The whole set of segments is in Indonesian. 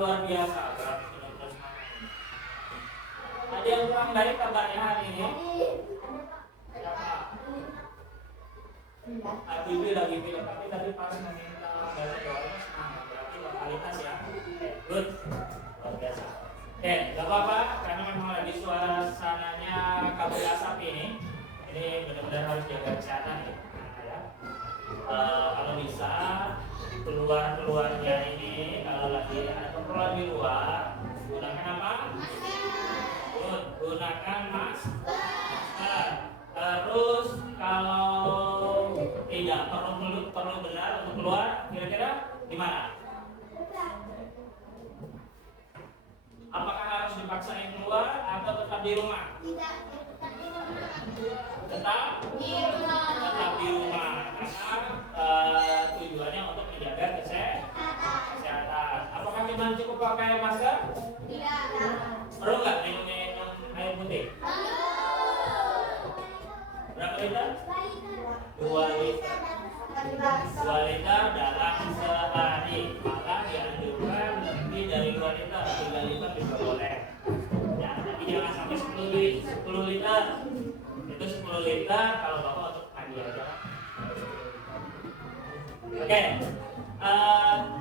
Luar biasa, ada yang kurang baik kabarnya hari ini? Habibie lagi bilang, tapi tadi pas meminta baca doanya semangat, berarti lokalitas ya. Good, luar biasa. Gak apa-apa, karena memang lagi suasananya kabut asap ini benar-benar harus jaga kesehatan ya. Kalau bisa keluarnya ini kalau lagi ada keperluan di luar gunakan apa? Gunakan masker. Terus kalau tidak perlu benar untuk keluar, kira-kira di mana? Apakah harus dipaksain keluar atau tetap di rumah? Tetap di rumah. Tetap di rumah. Karena tujuannya untuk menjaga kesehatan. Apakah cuma cukup pakai masker? Tidak. Perlu nggak minum air putih? Berapa liter? 2 liter dalam sehari. Malah dianjurkan lebih dari 2 liter, 3 liter juga boleh. Ya, tapi jangan sampai 10 liter. Itu 10 liter kalau bapak untuk mandi aja. Oke.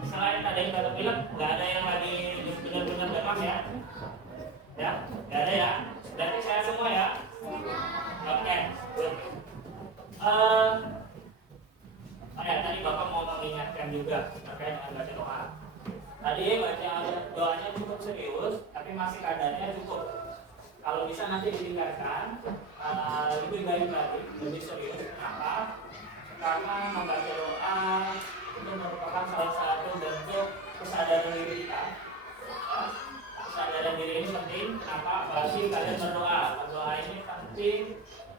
Selain ada yang batuk pilek, nggak ada yang lagi benar-benar demam ya? Ya, nggak ada ya? Berarti saya semua ya? Oke, good. Tadi bapak mau mengingatkan juga terkait dengan baca doa. Tadi baca doanya cukup serius, tapi masih kadarnya cukup. Kalau bisa nanti ditingkatkan, lebih baik lagi, lebih serius. Kenapa? Karena membaca doa itu merupakan salah satu bentuk kesadaran diri kita. Ya, kesadaran diri ini penting. Kenapa? Bagi kalian berdoa. Berdoa ini penting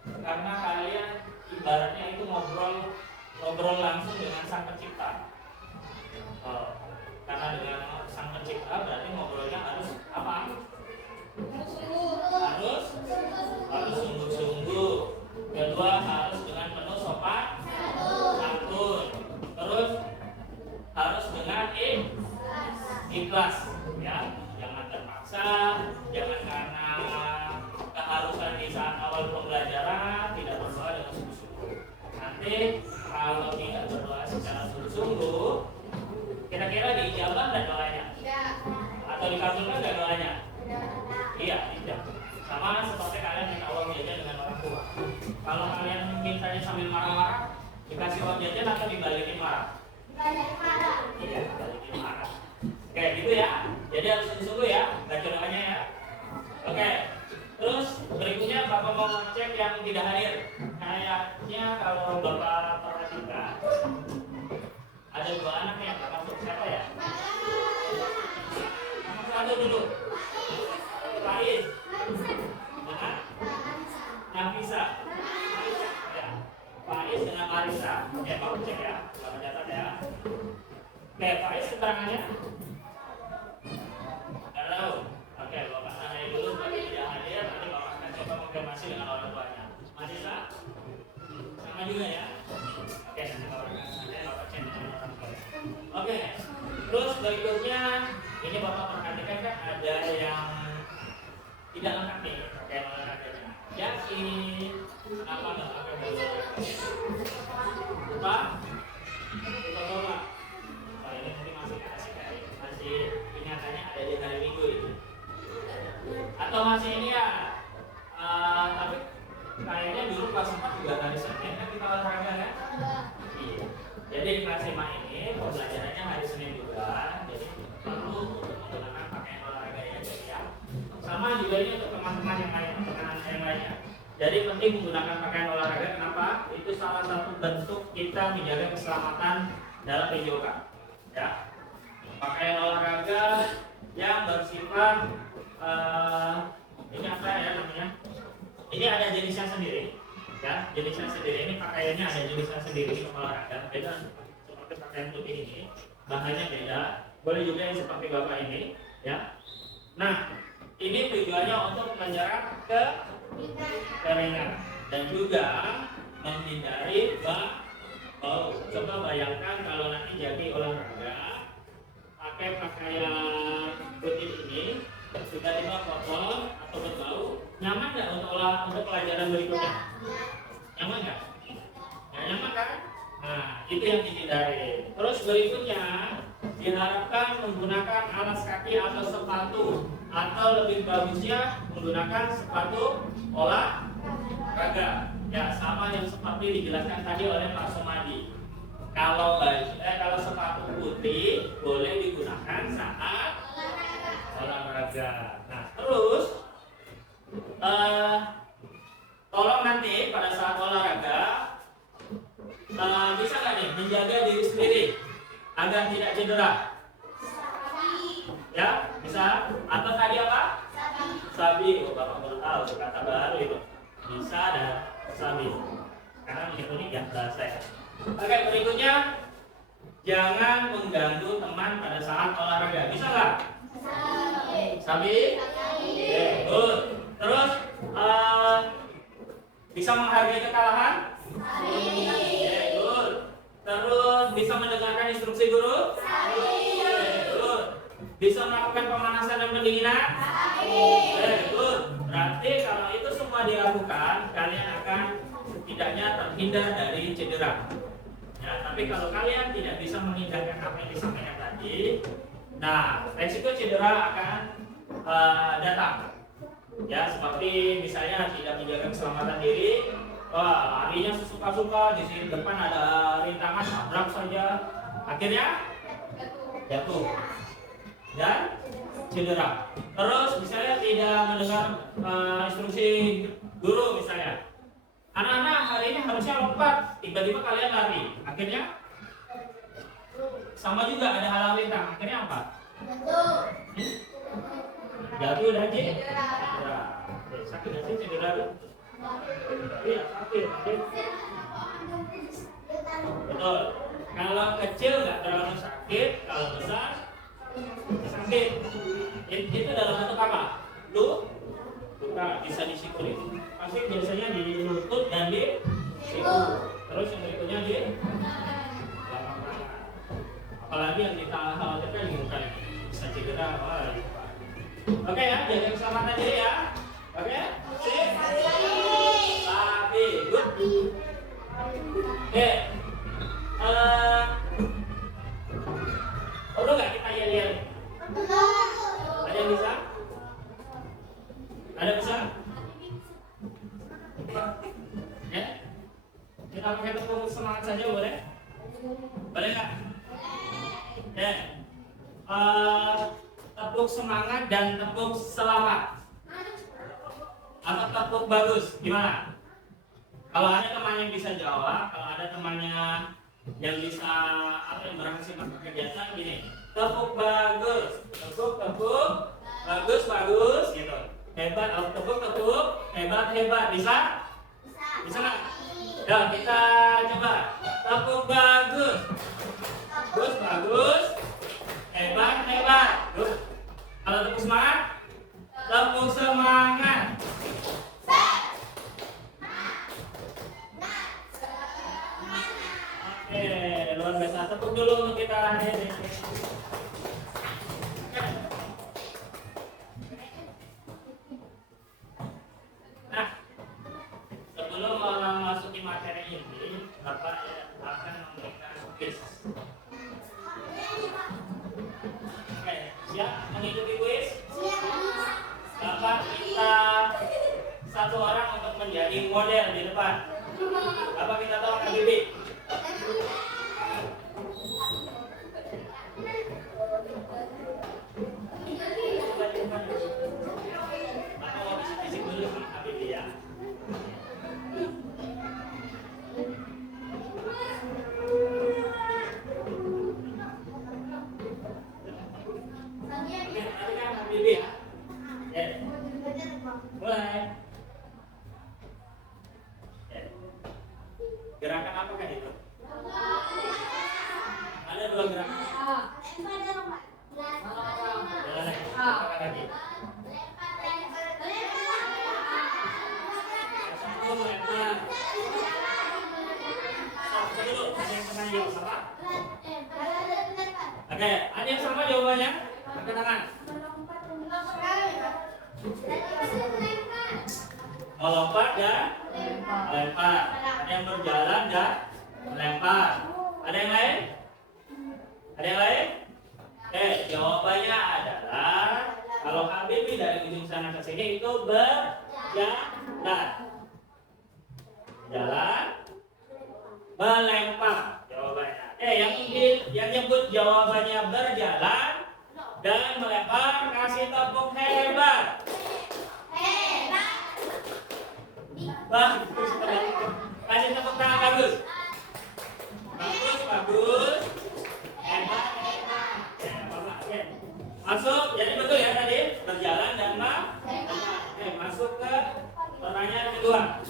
karena kalian ibaratnya itu ngobrol langsung dengan Sang Pencipta. Karena dengan Sang Pencipta berarti ngobrolnya harus apa? Harus sungguh-sungguh. Kedua, harus dengan penuh sopan santun. Terus harus dengan ikhlas, ya. Jangan terpaksa, jangan karena keharusan di saat awal pembelajaran tidak berdoa dengan sungguh-sungguh. Nanti kalau tidak berdoa secara sungguh-sungguh, kira-kira diijabah nggak doanya? Tidak. Atau dikabulkan nggak doanya? Iya, tidak. Sama seperti kalian minta uang jajan dengan orang tua. Kalau kalian mintanya sambil marah-marah, dikasih uang jajan atau dibalikin marah? Dibalikin marah. Iya, dibalikin marah. Oke, gitu ya. Jadi harus sungguh-sungguh ya, baca doanya ya. Oke. Terus berikutnya Bapak mau ngecek yang tidak hadir. Kayaknya kalau Bapak perhatikan ada 2 anak yang nggak masuk. Siapa ya? Nomor 1 dulu. Faiz. Dengan Nafisa. Ya. Faiz dengan Marisa. Oke, Bapak cek ya. Bapak catat ya. Oke, Faiz keterangannya? Halo. Oke, Bapak tanya dulu bagi tidak hadir. Nanti Bapak akan coba konfirmasi dengan orang tuanya. Marisa? Sama juga ya? Oke, nanti Bapak akan tanya, Bapak cek dengan orang tuanya. Oke. Terus berikutnya ini Bapak perhatikan kan ada yang tidak lengkap nih pakaian olahraganya. Yakin? Kenapa nggak pakai baju? Lupa? Lupa bawa? Oh, ini mungkin masih kasih kayak masih ingatannya ada di hari Minggu ini. Atau masih ini ya? Tapi kayaknya dulu kelas 4 juga hari Senin kan kita olahraga kan? Iya. Jadi di kelas 5 ini pembelajarannya hari Senin juga. Jadi perlu untuk menggunakan pakaian olahraga ya, jadi ya. Sama juga ini untuk teman-teman yang lain, teman-teman yang lainnya. Jadi penting menggunakan pakaian olahraga. Kenapa? Itu salah satu bentuk kita menjaga keselamatan dalam kehidupan. Ya, pakaian olahraga yang bersifat ini apa ya namanya? Ini ada jenisnya sendiri. Ya, jenisnya sendiri. Ini pakaiannya ada jenisnya sendiri untuk olahraga. Beda seperti pakaian putih ini. Bahannya beda. Boleh juga yang seperti bapak ini. Ya. Nah, ini tujuannya untuk menyerap keringat dan juga menghindari bau. Coba bayangkan kalau nanti jadi olahraga pakai pakaian putih ini tiba-tiba kotor atau berbau, nyaman nggak untuk pelajaran berikutnya? Nyaman nggak? Nggak nyaman kan? Nah, itu yang dihindari. Terus berikutnya diharapkan menggunakan alas kaki atau sepatu, atau lebih bagusnya menggunakan sepatu olahraga. Ya, sama yang seperti dijelaskan tadi oleh Pak Somadi. Kalau sepatu putih boleh digunakan saat olahraga. Nah, terus tolong nanti pada saat olahraga bisa nggak nih menjaga diri sendiri agar tidak cedera? Ya, bisa. Atau tadi apa? Sabi. Oh, Bapak baru tahu kata baru itu. Bisa dan sabi. Karena ini unik ya bahasa ya. Oke, berikutnya jangan mengganggu teman pada saat olahraga. Bisa nggak? Sabi. Oke, good. Terus bisa menghargai kekalahan? Oke, good. Terus bisa mendengarkan instruksi guru? Good. Bisa melakukan pemanasan dan pendinginan? Good. Berarti kalau itu semua dilakukan, kalian akan setidaknya terhindar dari cedera. Ya, tapi kalau kalian tidak bisa menghindarkan apa yang disampaikan tadi, nah resiko cedera akan datang. Ya, seperti misalnya tidak menjaga keselamatan diri, larinya sesuka-suka, di sini depan ada rintangan, tabrak saja, akhirnya jatuh dan cedera. Terus misalnya tidak mendengar instruksi guru misalnya, anak-anak hari ini harusnya lompat, tiba-tiba kalian lari, akhirnya sama juga ada hal rintang, akhirnya apa? Jatuh dan cedera. Sakit dan cedera tuh? Iya, sakit. Betul. Kalau kecil nggak terlalu sakit, kalau besar sakit. Itu dalam bentuk apa? Luka bisa disikuli. Pasti biasanya di lutut dan di siku. Terus yang berikutnya di belakang tangan. Apalagi yang kita khawatirkan di muka bisa cedera. Oke ya, jaga keselamatan diri ya. Oke, sip. Sapi, good. Oke. Perlu nggak kita yel-yel? Ada yang bisa? Ada bisa? Ya? Kita pakai tepuk semangat saja boleh? Boleh nggak? Ya. Tepuk semangat dan tepuk selamat. Atau tepuk bagus, gimana? Kalau ada teman yang bisa jawab, kalau ada temannya yang bisa yang berhasil melakukan kegiatan gini, tepuk bagus, tepuk bagus gitu, hebat, tepuk hebat, bisa nggak? Ya kita coba, tepuk bagus, hebat, good. Kalau tepuk semangat, tepuk semangat. Oke, luar biasa. Tepuk dulu untuk kita hari. Nah, sebelum orang masuki materi ini, Bapak akan memberikan kuis. Oke, siap mengikuti kuis? Bapak minta satu orang untuk menjadi model di depan. Bapak minta tolong Kak Bibi. Bapak mau bisik-bisik dulu sama Kak Bibi ya. Oke, perhatikan Kak Bibi ya. Ya. Mulai. Gerakan apa kan itu? Ada dua gerakan. Lagi. Satu lempar. Satu dulu. Ada yang sama jawab apa? Oke, ada yang sama jawabannya? Angkat tangan. Melompat dan melempar. Ada yang berjalan dan melempar. Ada yang lain? Ada yang lain? Oke, jawabannya adalah kalau Habibie dari ujung sana ke sini itu berjalan. Jalan, melempar. Jawabannya. Yang nyebut jawabannya berjalan dan melempar kasih tepuk hebat. Bagus. Kasih tepuk tangan bagus. Bagus. Hebat. Masuk. Jadi betul ya tadi berjalan dan masuk ke pertanyaan kedua.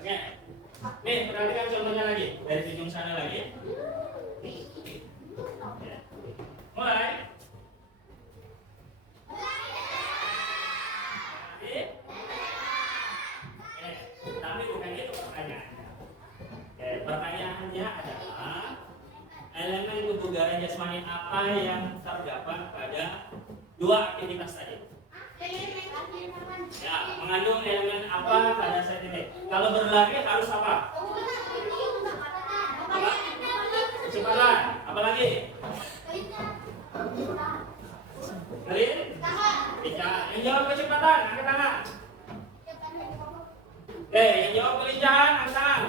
Oke. Nih, perhatikan contohnya lagi dari ujung sana lagi. dua aktivitas tadi. Ya, mengandung elemen apa pada saat ini? Kalau berlari harus apa? Apa? Kecepatan. Apa lagi? Kelincahan. Yang jawab kecepatan, angkat tangan. Oke, yang jawab kelincahan, angkat tangan.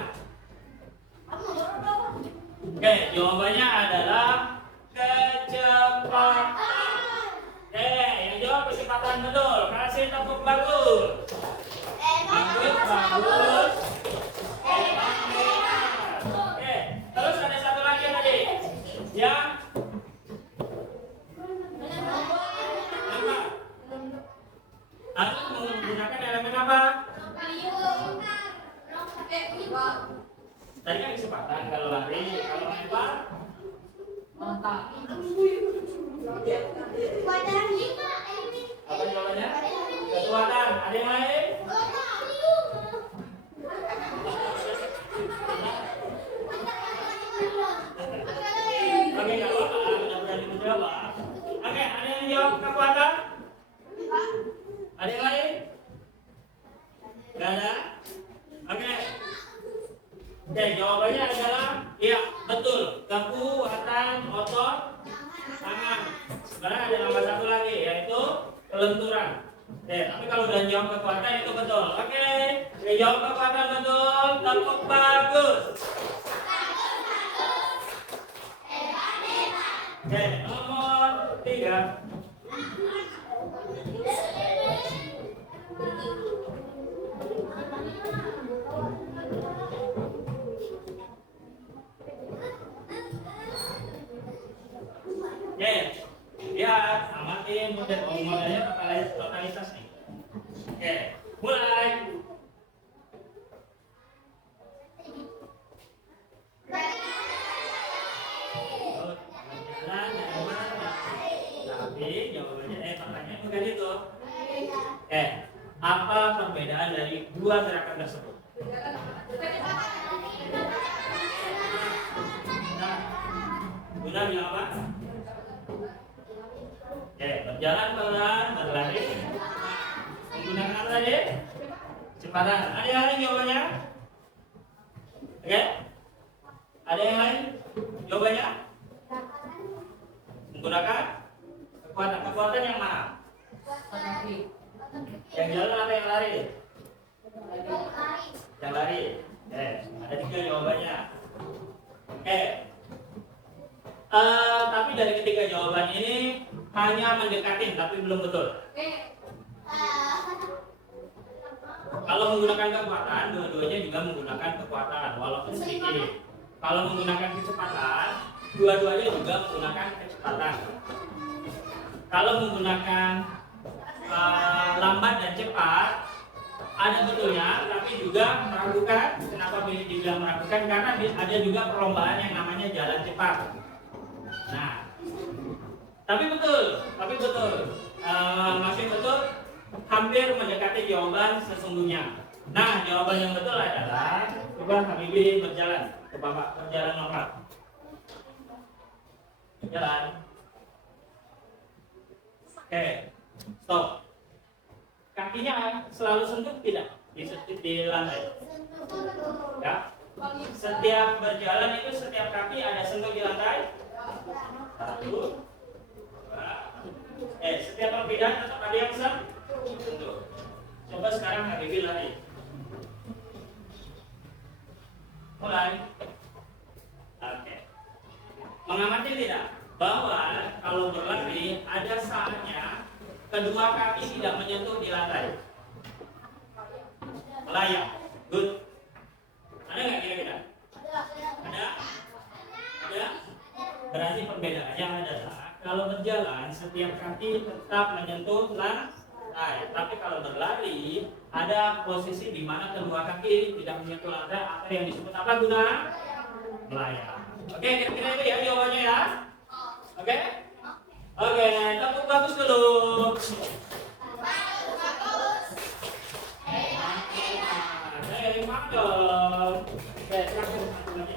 Oke, jawabannya adalah kecepatan. Oke, yang jawab kecepatan betul. Kasih tepuk bagus. Bagus. Oke, terus ada satu lagi tadi. Yang harus menggunakan elemen apa? Tadi kan kecepatan kalau lari, kalau lempar apa jawabannya? Kekuatan. Ada yang lain? Oke, nggak apa-apa, udah berani menjawab. Oke, ada yang jawab kekuatan? Ada yang lain? Nggak ada? Oke. Oke, jawabannya adalah iya, betul. Kekuatan otot tangan. Sekarang ada nomor satu lagi, yaitu kelenturan. Oke, tapi kalau udah jawab kekuatan itu betul. Oke, jawab kekuatan betul. Tepuk bagus. Oke, nomor 3. Lihat, amatin modelnya totalitas nih. Oke, mulai. Jalan dari mana? Tapi jawabannya pertanyaan bukan itu. Apa perbedaan dari dua gerakan tersebut? Guna bilang apa? Berjalan pelan, berlari. Menggunakan apa tadi? Kecepatan. Ada yang lain jawabannya? Oke? Ada yang lain jawabannya? Menggunakan kekuatan. Kekuatan yang mana? Yang jalan atau yang lari? Yang lari. Ada 3 jawabannya. Tapi dari ketiga jawaban ini hanya mendekatin tapi belum betul. Kalau menggunakan kekuatan, dua-duanya juga menggunakan kekuatan walaupun sedikit. Kalau menggunakan kecepatan, dua-duanya juga menggunakan kecepatan. Kalau menggunakan lambat dan cepat, ada betulnya, tapi juga meragukan. Kenapa dibilang meragukan? Karena ada juga perlombaan yang namanya jalan cepat. Nah, tapi betul, masih betul, hampir mendekati jawaban sesungguhnya. Nah, jawaban yang betul adalah coba Habibie berjalan ke Bapak, berjalan normal. Jalan. Oke, stop. Kakinya selalu sentuh tidak di lantai? Ya. Setiap berjalan itu setiap kaki ada sentuh di lantai? 1, 2. Setiap perpindahan tetap ada yang sentuh. Coba sekarang Habibie lari. Mulai. Oke. Mengamati tidak bahwa kalau berlari ada saatnya kedua kaki tidak menyentuh di lantai. Melayang. Good. Ada nggak kira-kira? Ada? Ada? Berarti perbedaannya adalah kalau berjalan setiap kaki tetap menyentuh lantai, tapi kalau berlari ada posisi di mana kedua kaki tidak menyentuh lantai, apa yang disebut apa guna? Melayang. Oke, kira-kira itu ya jawabannya ya. Oke? Oke, tepuk bagus dulu. Mantap. Oke, terakhir satu lagi.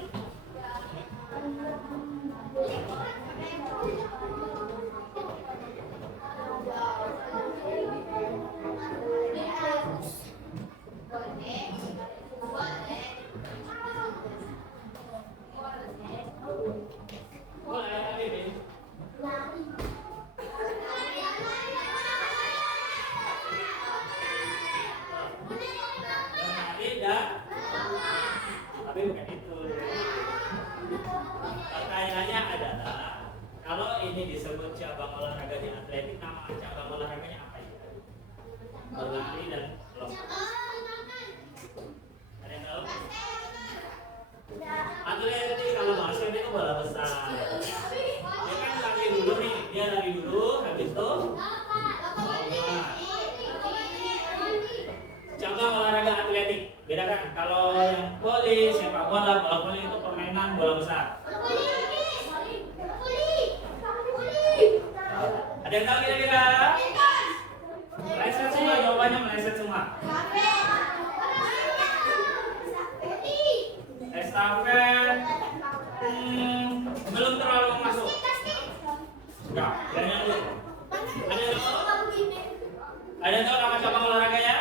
bola voli itu permainan bola besar. Ada yang tahu kira-kira? Meleset semua, jawabannya meleset semua. Estafet belum terlalu masuk. Enggak, jangan dulu. Ada yang tahu nama cabang olahraganya?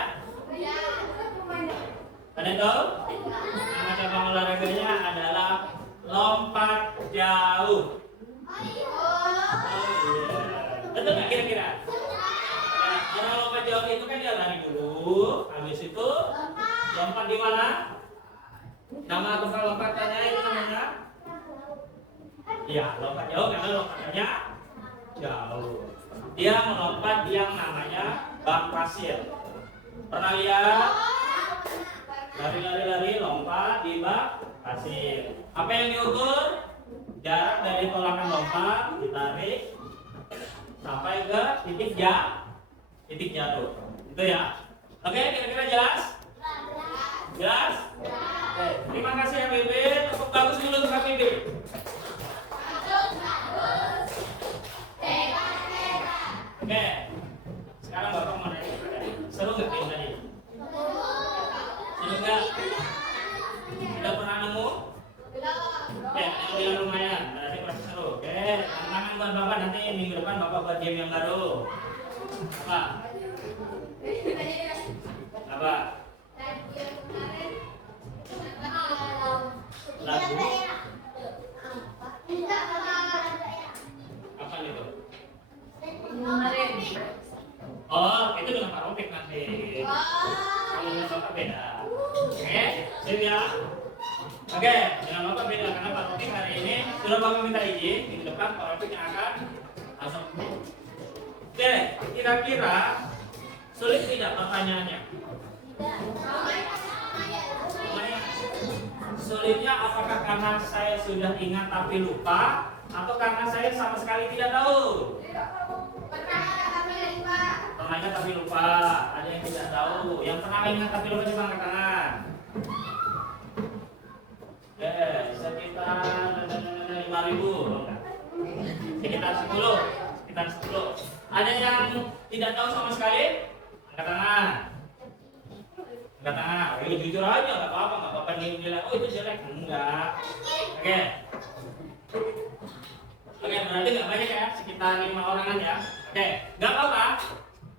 Ada yang tahu? Nama cabang olahraganya adalah lompat jauh. Betul nggak kira-kira? Nah, orang lompat jauh itu kan dia lari dulu, habis itu lompat di mana? Nama tempat lompatannya itu namanya? Ya, lompat jauh karena lompatannya jauh. Dia melompat yang namanya bak pasir. Pernah lihat? Lari-lari lompat di bak pasir. Apa yang diukur? Jarak dari tolakan lompat ditarik sampai ke titik jatuh. Itu ya. Oke, kira-kira jelas? Jelas? Oke, terima kasih ya Bibi. Tepuk bagus dulu untuk Bibi. Oke, sekarang Bapak mau nanya. Seru nggak game tadi? Seru nggak? Udah pernah nemu? Ya, yang lumayan. Berarti pasti seru. Oke, tantangan buat Bapak nanti minggu depan Bapak buat game yang baru. Apa? Apa? Lagu? Apa itu? Oh, itu dengan Pak Ropik nanti. Kalau dengan Bapak beda. Oke, sip ya. Oke, dengan Bapak beda karena Pak Ropik hari ini sudah Bapak minta izin di depan Pak Ropik yang akan langsung. Oke, kira-kira sulit tidak pertanyaannya? Sulitnya apakah karena saya sudah ingat tapi lupa atau karena saya sama sekali tidak tahu? Pernah ingat tapi lupa. Ada yang tidak tahu. Yang pernah ingat tapi lupa coba angkat tangan. Sekitar 5.000. Sekitar 10. Sekitar 10. Ada yang tidak tahu sama sekali? Angkat tangan. Angkat tangan. Ya, jujur aja, nggak apa-apa, nggak apa-apa bilang, oh itu jelek, enggak. Oke. Oke, berarti nggak banyak ya, sekitar 5 orangan ya. Oke, nggak apa-apa.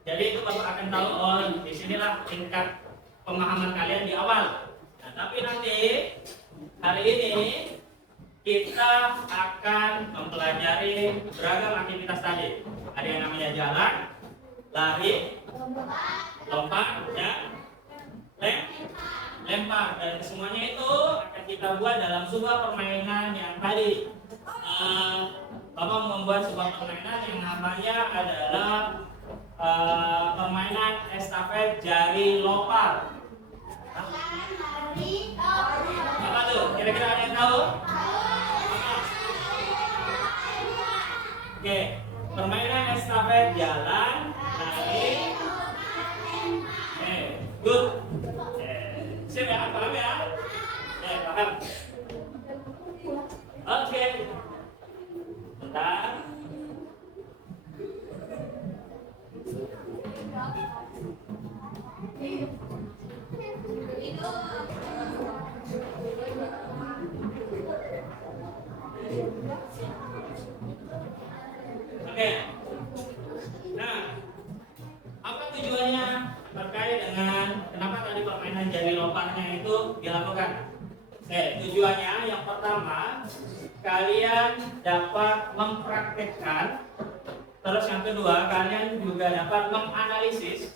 Jadi itu Bapak akan tahu, oh disinilah tingkat pemahaman kalian di awal. Nah, tapi nanti hari ini kita akan mempelajari beragam aktivitas tadi. Ada yang namanya jalan, lari, lompat, ya, lempar, dan semuanya itu akan kita buat dalam sebuah permainan yang tadi. Bapak membuat sebuah permainan yang namanya adalah permainan estafet jari lopar. Apa tuh? Kira-kira ada yang tahu? Oke, permainan estafet jalan, lari. Good. Siap ya? Paham ya? Paham. Oke. Bentar. Oke. Nah, apa tujuannya terkait dengan kenapa tadi permainan jari lomparnya itu dilakukan? Oke, tujuannya yang pertama kalian dapat mempraktekkan, terus yang kedua kalian juga dapat menganalisis,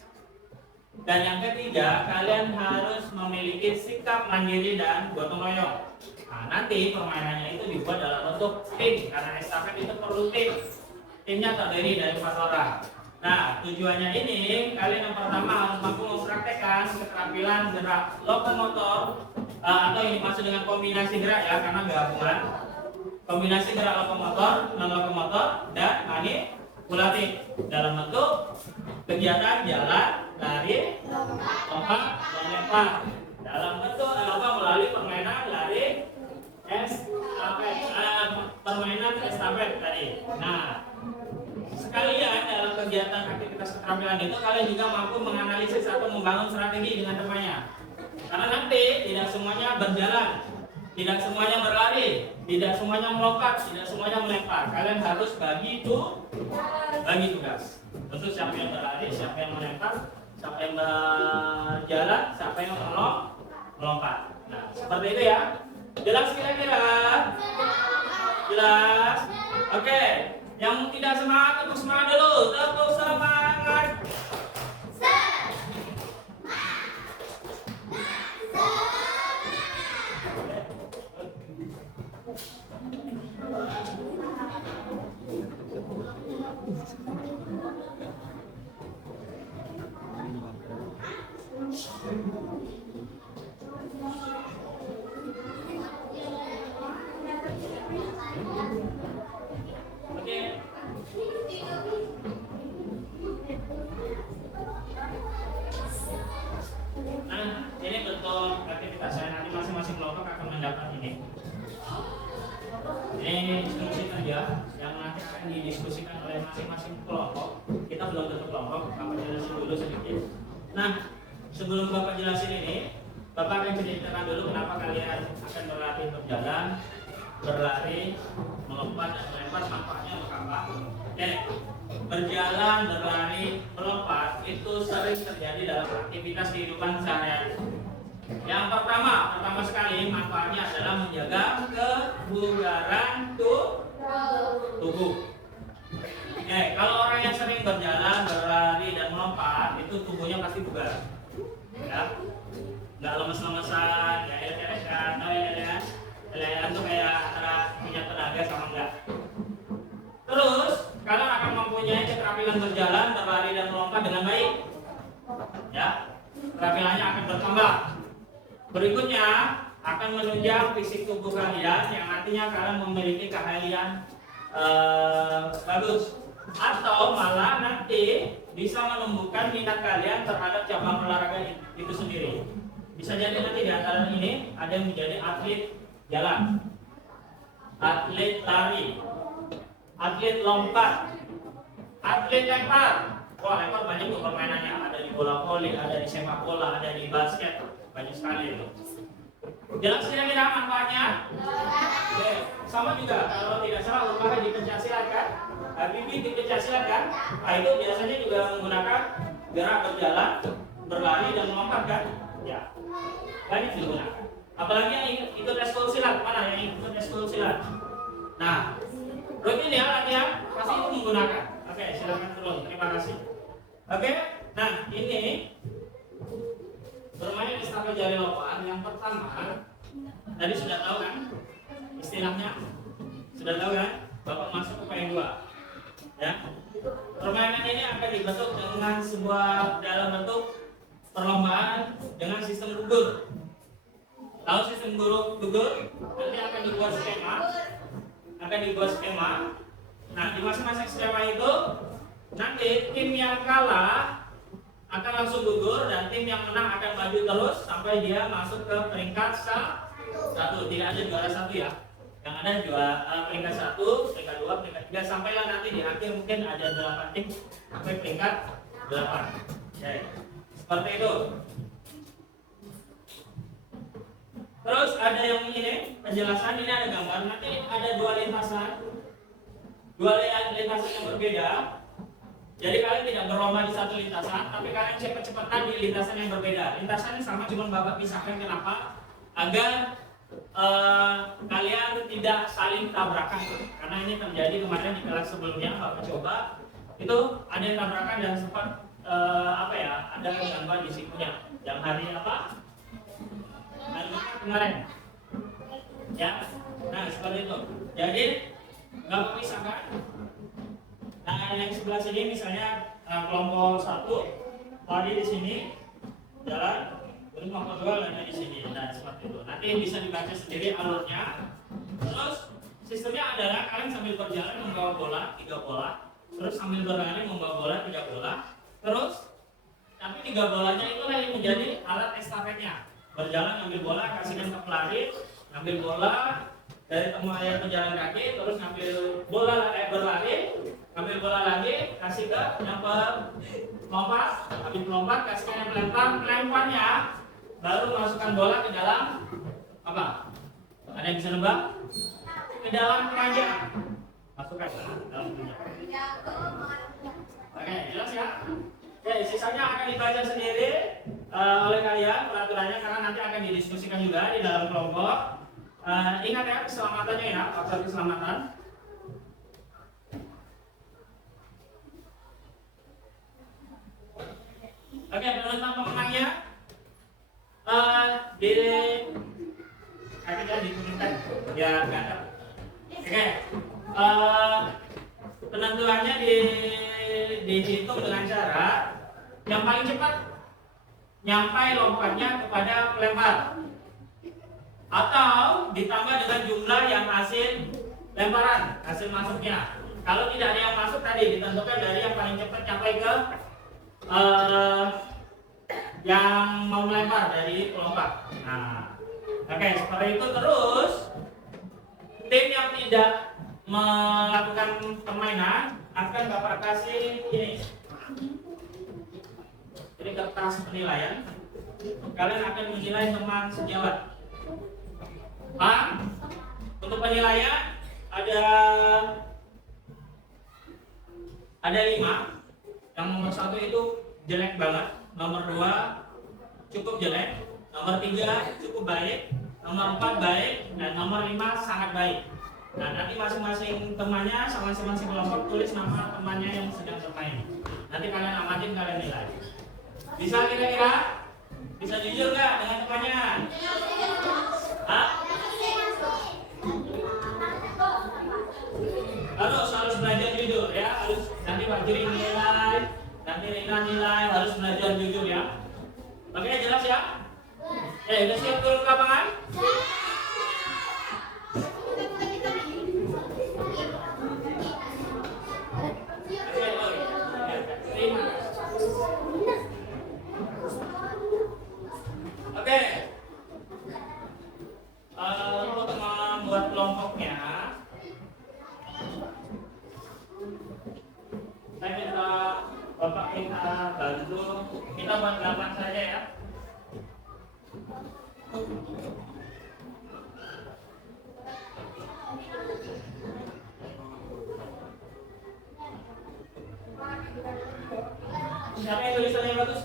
dan yang ketiga kalian harus memiliki sikap mandiri dan gotong royong. Nah, nanti permainannya itu dibuat dalam bentuk tim karena estafet itu perlu tim. Timnya terdiri dari 4 orang. Nah, tujuannya ini kalian yang pertama harus mampu mempraktekkan keterampilan gerak lokomotor atau yang dimaksud dengan kombinasi gerak ya, karena gabungan kombinasi gerak lokomotor, non lokomotor dan manipulatif dalam bentuk kegiatan jalan, lari, lompat, dan lempar dalam bentuk melalui permainan lari, keterampilan itu kalian juga mampu menganalisis atau membangun strategi dengan temannya. Karena nanti tidak semuanya berjalan, tidak semuanya berlari, tidak semuanya melompat, tidak semuanya melempar. Kalian harus bagi tugas. Untuk siapa yang berlari, siapa yang melempar, siapa yang berjalan, siapa yang melompat. Nah, seperti itu ya. Jelas kira-kira? Jelas? Oke. Yang tidak semangat, tepuk semangat dulu. Tepuk semangat. Nah, ini bentuk aktivitasnya. Nanti masing-masing kelompok akan mendapat ini. Ini instruksi kerja yang nanti akan didiskusikan oleh masing-masing kelompok. Kita belum tentu kelompok, Bapak jelasin dulu sedikit. Nah, sebelum Bapak jelasin ini, Bapak akan ceritakan dulu kenapa kalian akan berlatih berjalan, berlari, melompat, dan melempar, manfaatnya untuk apa. Oke, berjalan, berlari, melompat itu sering terjadi dalam aktivitas kehidupan sehari-hari. Yang pertama sekali manfaatnya adalah menjaga kebugaran tubuh. Oke, kalau orang yang sering berjalan, berlari, dan melompat itu tubuhnya pasti bugar. Ya, nggak lemes-lemesan, nggak elek-elekan, elekan tuh kayak antara punya tenaga sama enggak. Terus kalian akan mempunyai keterampilan berjalan, berlari, dan melompat dengan baik. Ya, keterampilannya akan bertambah. Berikutnya akan menunjang fisik tubuh kalian yang nantinya kalian memiliki keahlian bagus, atau malah nanti bisa menumbuhkan minat kalian terhadap cabang olahraga itu sendiri. Bisa jadi nanti di antara ini ada yang menjadi atlet jalan, atlet lari, atlet lompat, atlet lempar. Wah, lempar banyak tuh permainannya. Ada di bola voli, ada di sepak bola, ada di basket. Banyak sekali itu. Jelas kira-kira manfaatnya? Oke, sama juga kalau tidak salah rumahnya di pencaksilat kan? Habibie di pencaksilat kan? Nah, itu biasanya juga menggunakan gerak berjalan, berlari, dan melompat kan? Ya, banyak digunakan. Apalagi yang ikut eskul silat, mana yang ikut eskul silat? Nah, rutin ya latihan, pasti itu menggunakan. Oke, silakan turun. Terima kasih. Oke, nah ini bermain estafet jari lompat. Yang pertama, tadi sudah tahu kan istilahnya? Sudah tahu kan? Bapak masuk ke poin 2. Ya. Permainan ini akan dibentuk dengan sebuah dalam bentuk perlombaan dengan sistem gugur. Tahu sistem gugur? Nanti akan dibuat skema. Nah, di masing-masing skema itu nanti tim yang kalah akan langsung gugur dan tim yang menang akan maju terus sampai dia masuk ke peringkat 1. Tidak ada juara 1 ya. Yang ada juara peringkat 1, peringkat 2, peringkat 3 sampailah nanti di akhir mungkin ada 8 tim sampai peringkat 8. Oke. Seperti itu. Terus ada yang ini penjelasan, ini ada gambar. Nanti ada 2 lintasan. 2 lintasan yang berbeda. Jadi kalian tidak berlomba di satu lintasan, tapi kalian cepat-cepatan di lintasan yang berbeda. Lintasannya sama, cuma Bapak pisahkan kenapa? Agar kalian tidak saling tabrakan. Karena ini terjadi kemarin di kelas sebelumnya, Bapak coba itu ada yang tabrakan dan sempat ada gangguan di sikunya. Yang hari apa? Hari kemarin. Ya, nah seperti itu. Jadi Bapak pisahkan. Nah, yang sebelah sini misalnya kelompok 1 lari di sini, jalan, terus kelompok 2 lari di sini. Nah, seperti itu. Nanti bisa dibaca sendiri alurnya. Terus sistemnya adalah kalian sambil berjalan membawa bola 3 bola, terus sambil berlari membawa bola 3 bola. Terus tapi 3 bolanya itulah yang menjadi alat estafetnya. Berjalan ngambil bola, kasihkan ke pelari, ngambil bola, dari temu ayam pejalan kaki, terus ngambil bola berlari, ambil bola lagi, kasih ke yang lompat, habis lompat kasih ke yang lemparnya, baru masukkan bola ke dalam apa? Ada yang bisa nebak? Ke dalam keranjang. Masukkan ke dalam keranjang. Oke, jelas ya? Oke, sisanya akan dibaca sendiri oleh kalian peraturannya karena nanti akan didiskusikan juga di dalam kelompok. Ingat ya keselamatannya ya, faktor keselamatan. Oke, tentang pemenangnya akhirnya diturunkan ya nggak ada. Oke, penentuannya dihitung dengan cara yang paling cepat nyampai lompatnya kepada pelempar, atau ditambah dengan jumlah yang hasil lemparan, hasil masuknya. Kalau tidak ada yang masuk tadi ditentukan dari yang paling cepat sampai ke yang mau melempar dari pelompat. Nah, oke, seperti itu terus. Tim yang tidak melakukan permainan akan Bapak kasih ini. Ini kertas penilaian. Kalian akan menilai teman sejawat. Untuk penilaian ada 5. Yang nomor 1 itu jelek banget, nomor 2 cukup jelek, nomor 3 cukup baik, nomor 4 baik, dan nomor 5 sangat baik. Nah, nanti masing-masing temannya sama masing-masing kelompok tulis nama temannya yang sedang bermain. Nanti kalian amatin, kalian nilai. Bisa kira-kira? Bisa jujur nggak dengan temannya? Hah? Harus belajar jujur ya, harus nanti Pak Jiri nilai, nanti Rina nilai, harus belajar jujur ya. Oke, jelas ya? Udah siap turun ke lapangan? Oke. Untuk membuat kelompoknya, saya minta Bapak kita bantu, kita buat 8 saja ya. Siapa yang tulisannya bagus?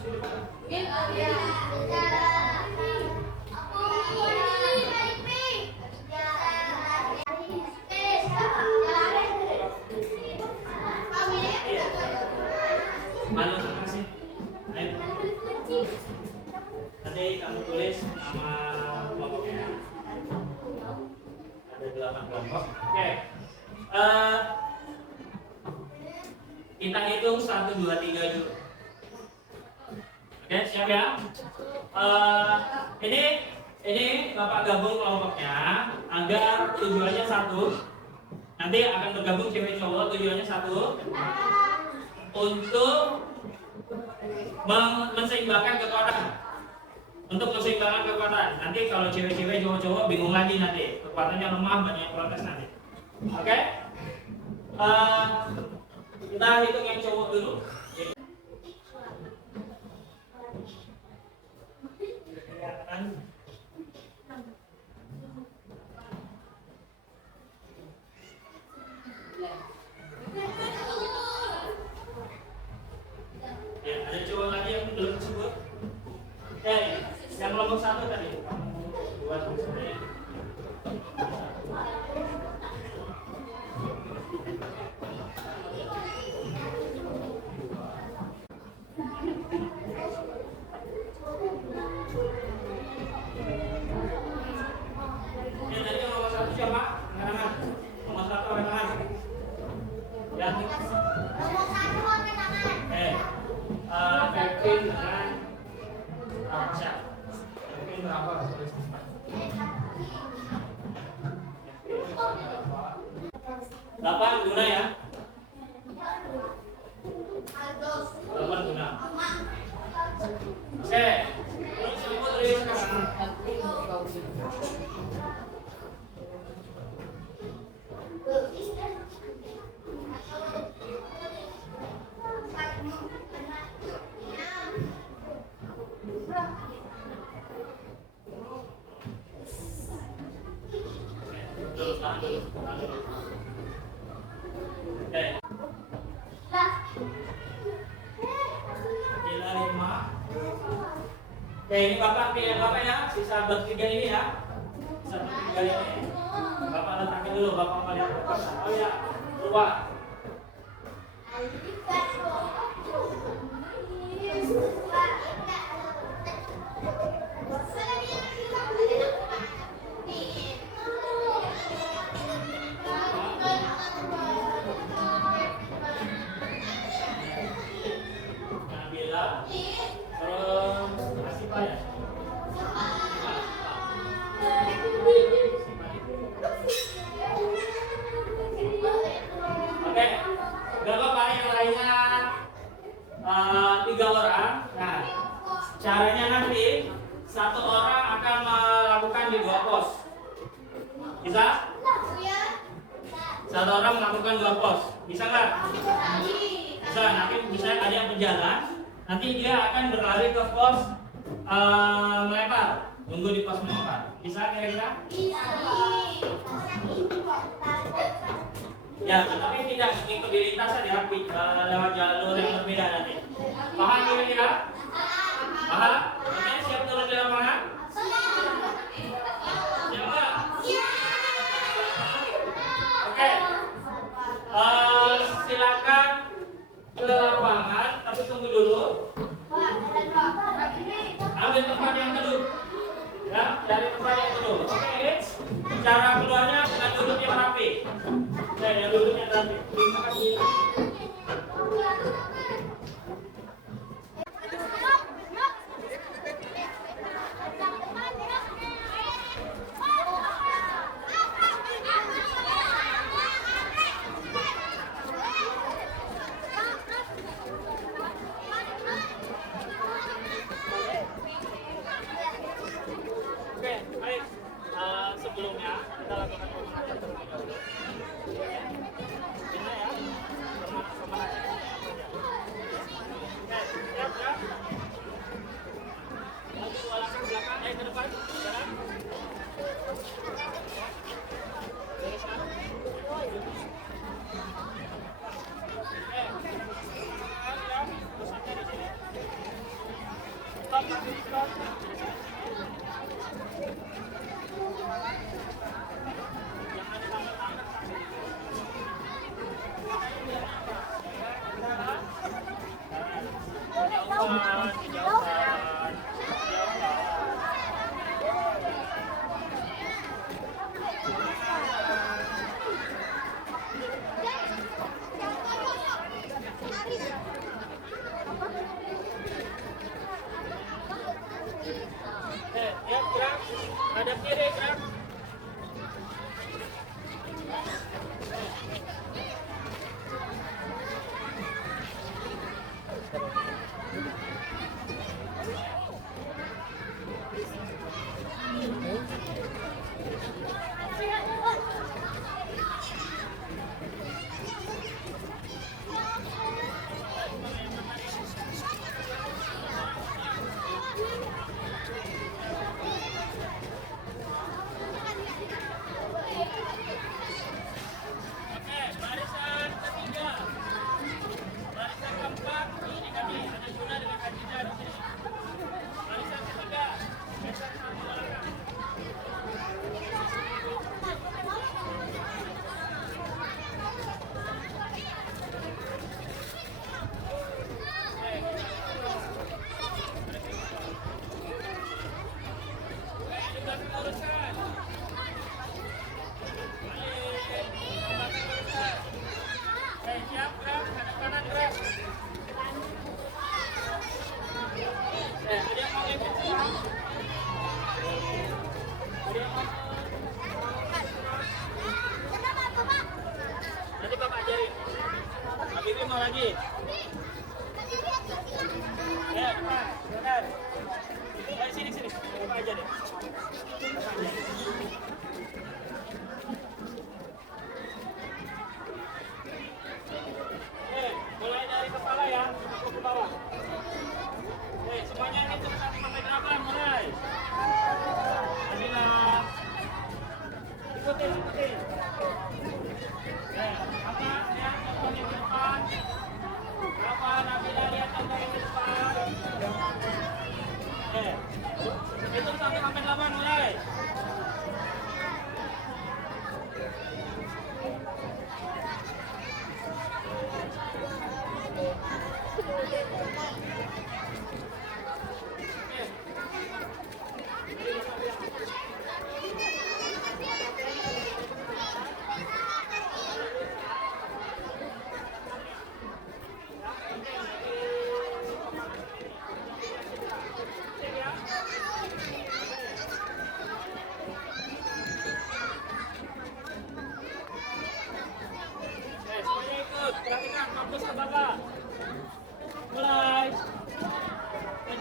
Mana kasih? Ayo. Nanti kamu tulis nama kelompoknya. Ada 8 kelompok. Oke. Kita hitung 1, 2, 3 dulu. Oke, siap ya? Ini Bapak gabung kelompoknya agar tujuannya satu. Nanti akan bergabung cewek cowok, tujuannya satu. Untuk menseimbangkan kekuatan. Untuk menseimbangkan kekuatan. Nanti kalau cewek-cewek cowok-cowok bingung lagi nanti. Kekuatannya lemah, banyak protes nanti. Oke? Kita hitung yang cowok dulu. Ya, ada cowok lagi yang belum disebut. Yang kelompok 1 tadi. 2 sampai. Tadi nomor 1 siapa? Angkat tangan. Nomor 1 angkat tangan. Ya. Nomor 1 angkat tangan. Kevin dengan Arsha. Kevin berapa? Berapa guna ya? 8 guna. Oke. Terus ibu tulis Oke. Gila 5. Oke, ini bapak ya, sisa bertiga ini ya. Sisa bertiga ini. Bapak letakkan dulu, bapak melihat. Oh ya, lupa. Oke, bapak yang lainnya 3 orang. Nah, caranya nanti 1 orang akan melakukan di 2 pos. Bisa? 1 orang melakukan 2 pos. Bisa nggak? Bisa. Nanti bisa ada yang berjalan. Nanti dia akan berlari ke pos melempar. Tunggu di pos melempar. Bisa kira-kira? Ya, tetapi tidak mengikuti lintasan ya, lewat jalur yang berbeda nanti. Paham kira-kira? Paham? Oke, siap turun di lapangan? Siap nggak? Oke. Silakan ke lapangan, tapi tunggu dulu. Ambil tempat yang teduh. Ya, dari tempat yang teduh. Oke, cara keluarnya dengan duduk yang rapi. Yang duduk yang rapi. Terima kasih. Sebelumnya kita lakukan pemanasan terlebih dahulu. Ini ya, pemanasan. Oke, siap ya. Lalu walangkan belakang, ke depan, jalan. Pusatnya di sini. Stop, stop. Ya, gerak. Hadap kiri, gerak.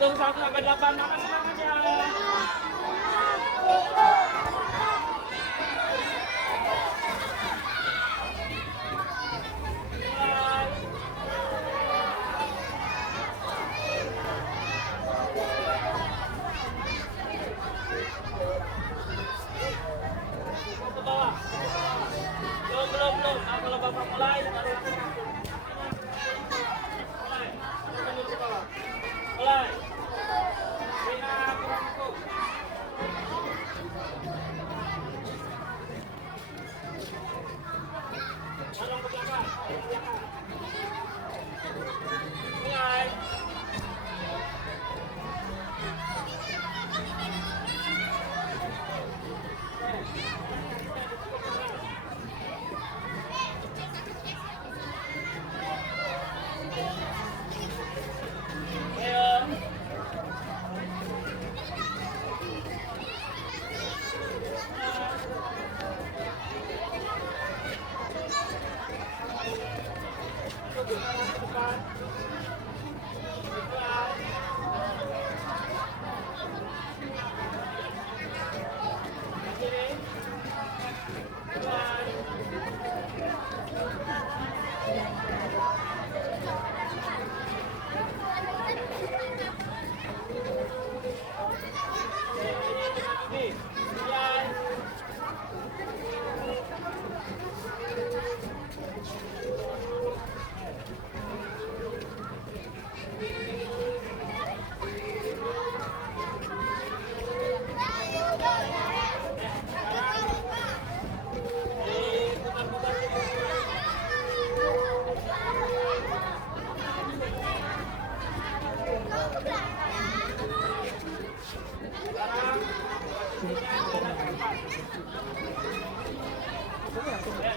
Hitung 1 sampai 8, makan semangat ya. Ke bawah. Belum. Nah, kalau Bapak mulai, baru langsung. Mulai. Terus ke bawah. Mulai. Rina, kurang itu. Tolong ke belakang. Mulai.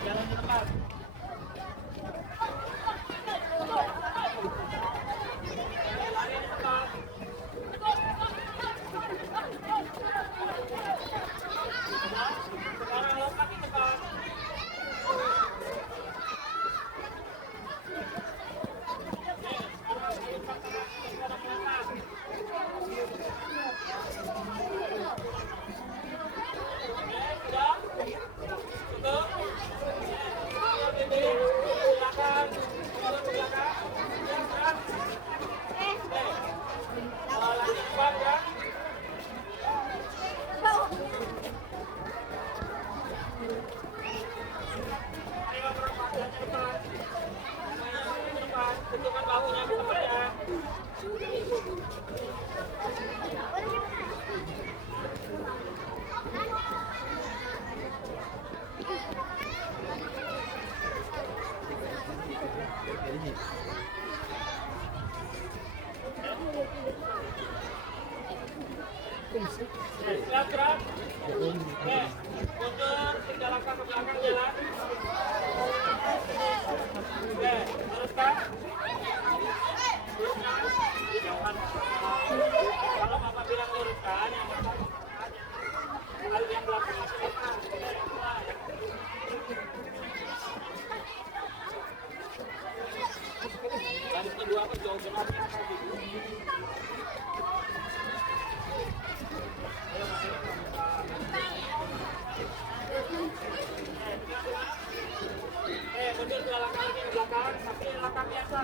Jalan di tempat. Lari di tempat. Sekarang lompat di tempat. Bentukan bahunya ke depan ya. Gerak. Oke, mundur 3 langkah ke belakang jalan. Oke, teruskan. Kalau Bapak bilang luruskan, yang belakang kalau yang belakang masih depan. Baris kedua apa jauh benarnya apa gitu? Mundur 2 langkah lagi ke belakang, tapi langkah biasa.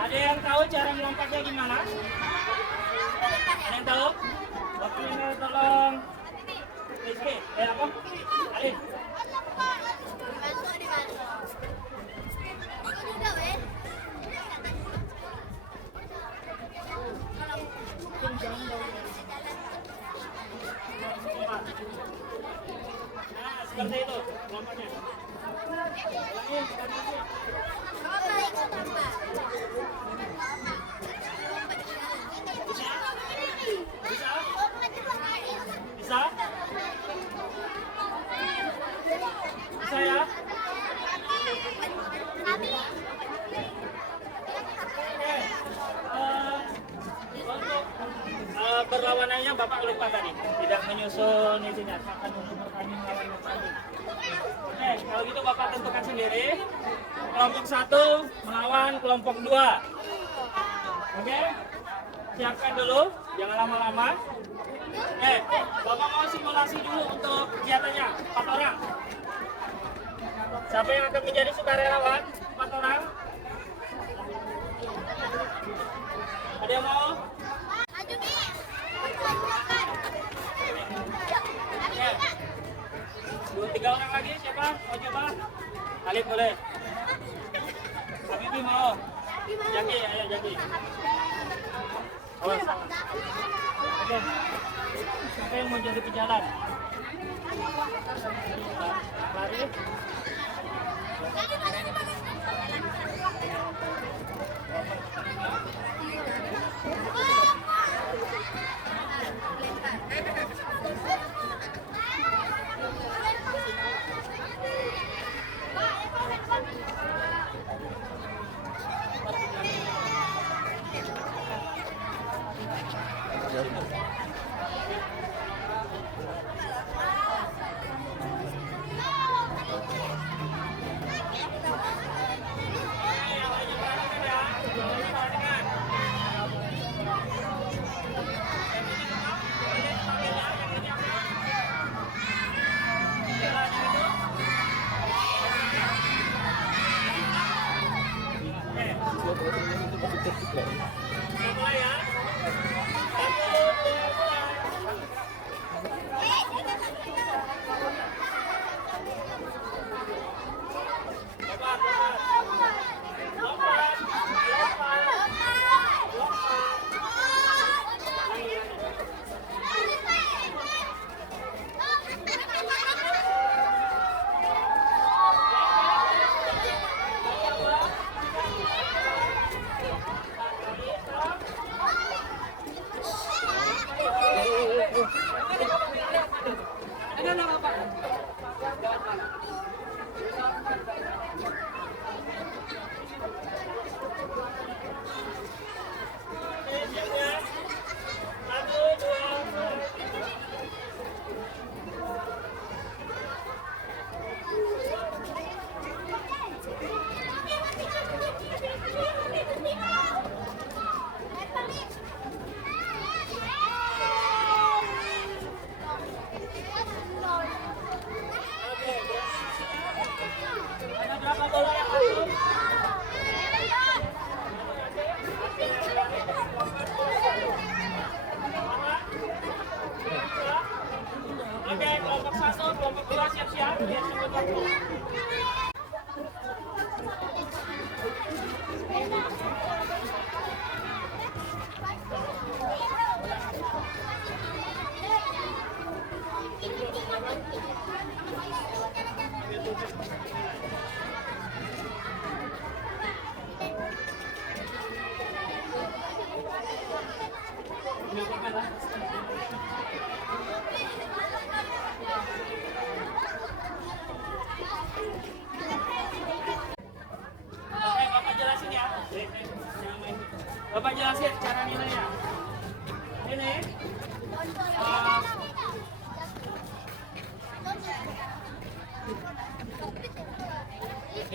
Ada yang tahu cara melompatnya gimana? Ada yang tahu? Oke, ini tolong. Rizky, apa? Alif. Nah, seperti itu lompatnya. Bisa? Bisa ya? Untuk berlawanannya Bapak lupa tadi, tidak menyusun isinya. Akan untuk pertandingan lawan tadi. Oke, kalau gitu Bapak tentukan sendiri. Kelompok 1 melawan kelompok 2. Oke? Siapkan dulu, jangan lama-lama. Bapak mau simulasi dulu untuk kegiatannya, 4 orang. Siapa yang akan menjadi sukarelawan? 4 orang. Ada yang mau? Oke. 2-3 orang lagi, siapa? Mau coba? Alif boleh. Habibi mau? Jaki, ayo Jaki. Awas. Oke. Siapa yang mau jadi pejalan? Lari. Mulai ya. 2 siap-siap, biar sebut waktu. jelasin cara nilainya. Ini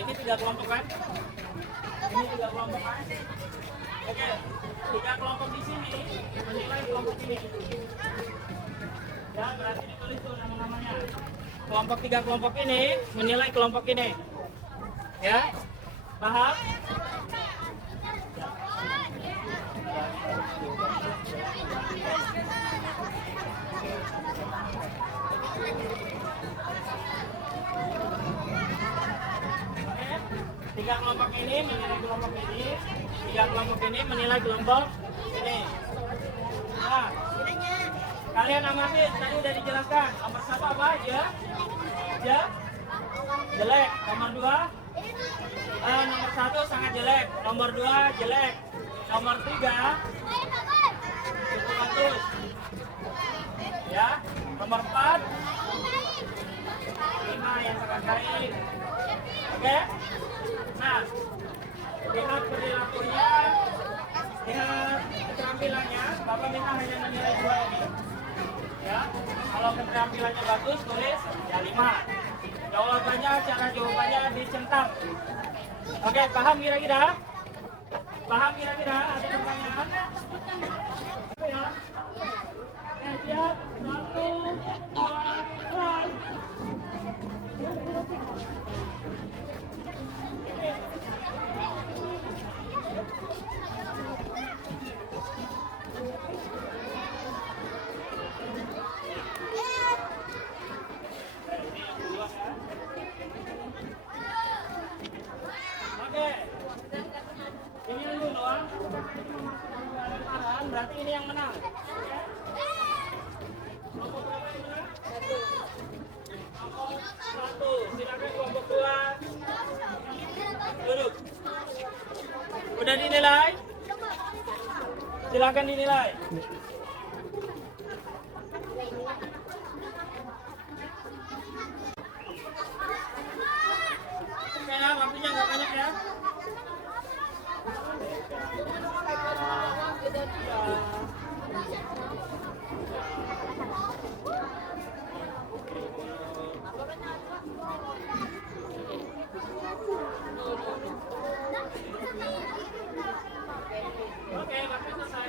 ini 3 kelompok kan? Ini 3 kelompok kan? Oke, 3 kelompok di sini menilai kelompok ini. Ya, berarti ditulis tuh nama-namanya. Kelompok 3 kelompok ini menilai kelompok ini. Ya, paham? Tiga kelompok ini menilai kelompok ini, 3 kelompok ini menilai kelompok ini. Nah, kalian amati tadi udah dijelaskan. Nomor 1 apa aja? Ya, jelek. Nomor 2, nomor 1 sangat jelek. Nomor 2 jelek. Nomor 3 cukup bagus. Ya, nomor 4 5 yang sangat baik. Oke? Nah, lihat perilakunya, lihat keterampilannya. Bapak minta hanya menilai 2 ini. Ya, kalau keterampilannya bagus, tulis ya 5. Jawabannya, cara jawabannya dicentang. Oke, paham kira-kira? Paham kira-kira? Ada pertanyaan? Ya. Siap, 1, 2, 3. Oke. Ini dulu doang. Berarti ini yang menang. Kelompok berapa yang menang? 1. Silakan kelompok 2. Duduk. Udah dinilai? Silakan dinilai. Oke ya, waktunya nggak banyak ya. Oke, waktu selesai.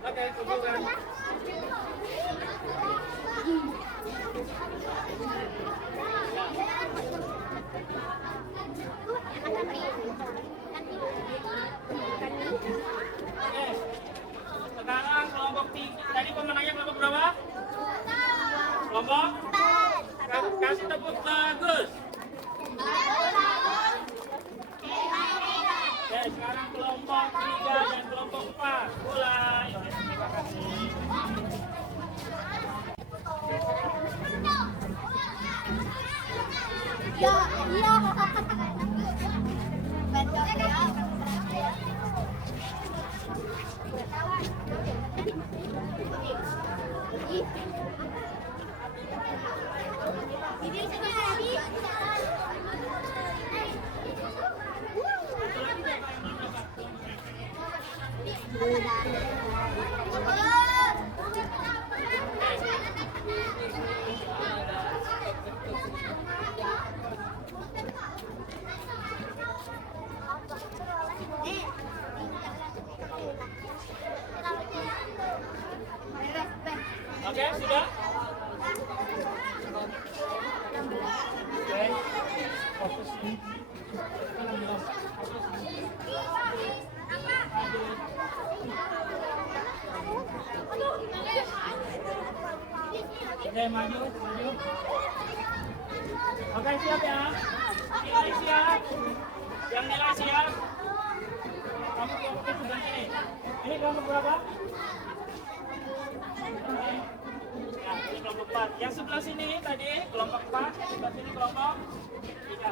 Oke, kumpulkan. Oke, sekarang kelompok 3. Tadi pemenangnya kelompok berapa? Kelompok? Kasih tepuk bagus. Oke, sekarang kelompok 3 dan kelompok 4 mulai. Terima kasih. Ya, iya. Betul ya. Ini sudah jadi. Oke, sudah? Oke, fokus ini. Oke, maju. Oke, siap ya? Nilai siap? Yang nilai siap? Kamu kelompoknya sebelah sini. Ini kelompok berapa? Ya, ini kelompok 4. Yang sebelah sini tadi kelompok 4, sebelah sini kelompok 3.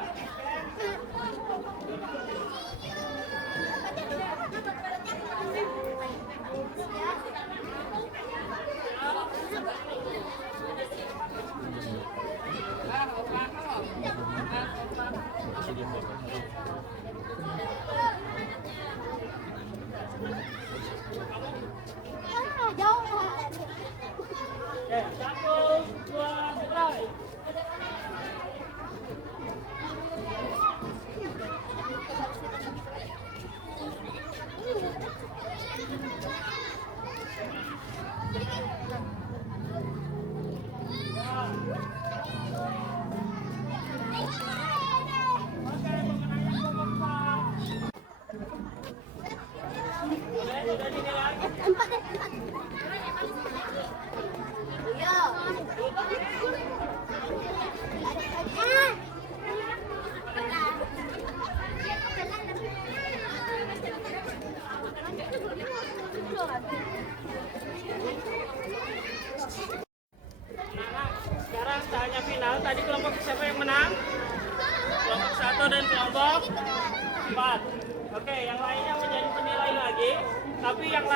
4. Oke, yang lainnya menjadi penilai lagi. Tapi yang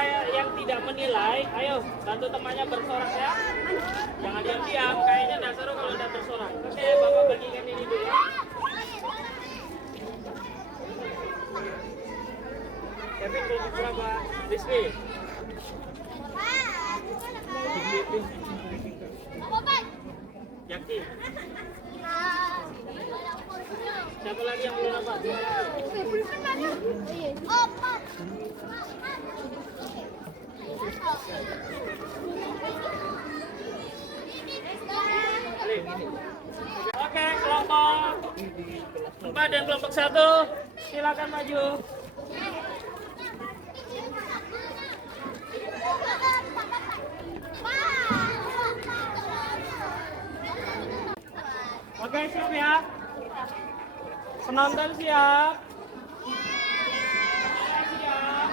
tidak menilai, ayo bantu temannya bersorak ya. Jangan diam-diam, kayaknya nggak seru kalau udah bersorak. Oke, Bapak bagikan ini dulu. Kevin kelompok berapa? Rizky? Jaki? Siapa lagi yang belum dapat? Oke, kelompok 4 dan kelompok 1 silakan maju. Oke, siap ya. Penonton siap. Siap.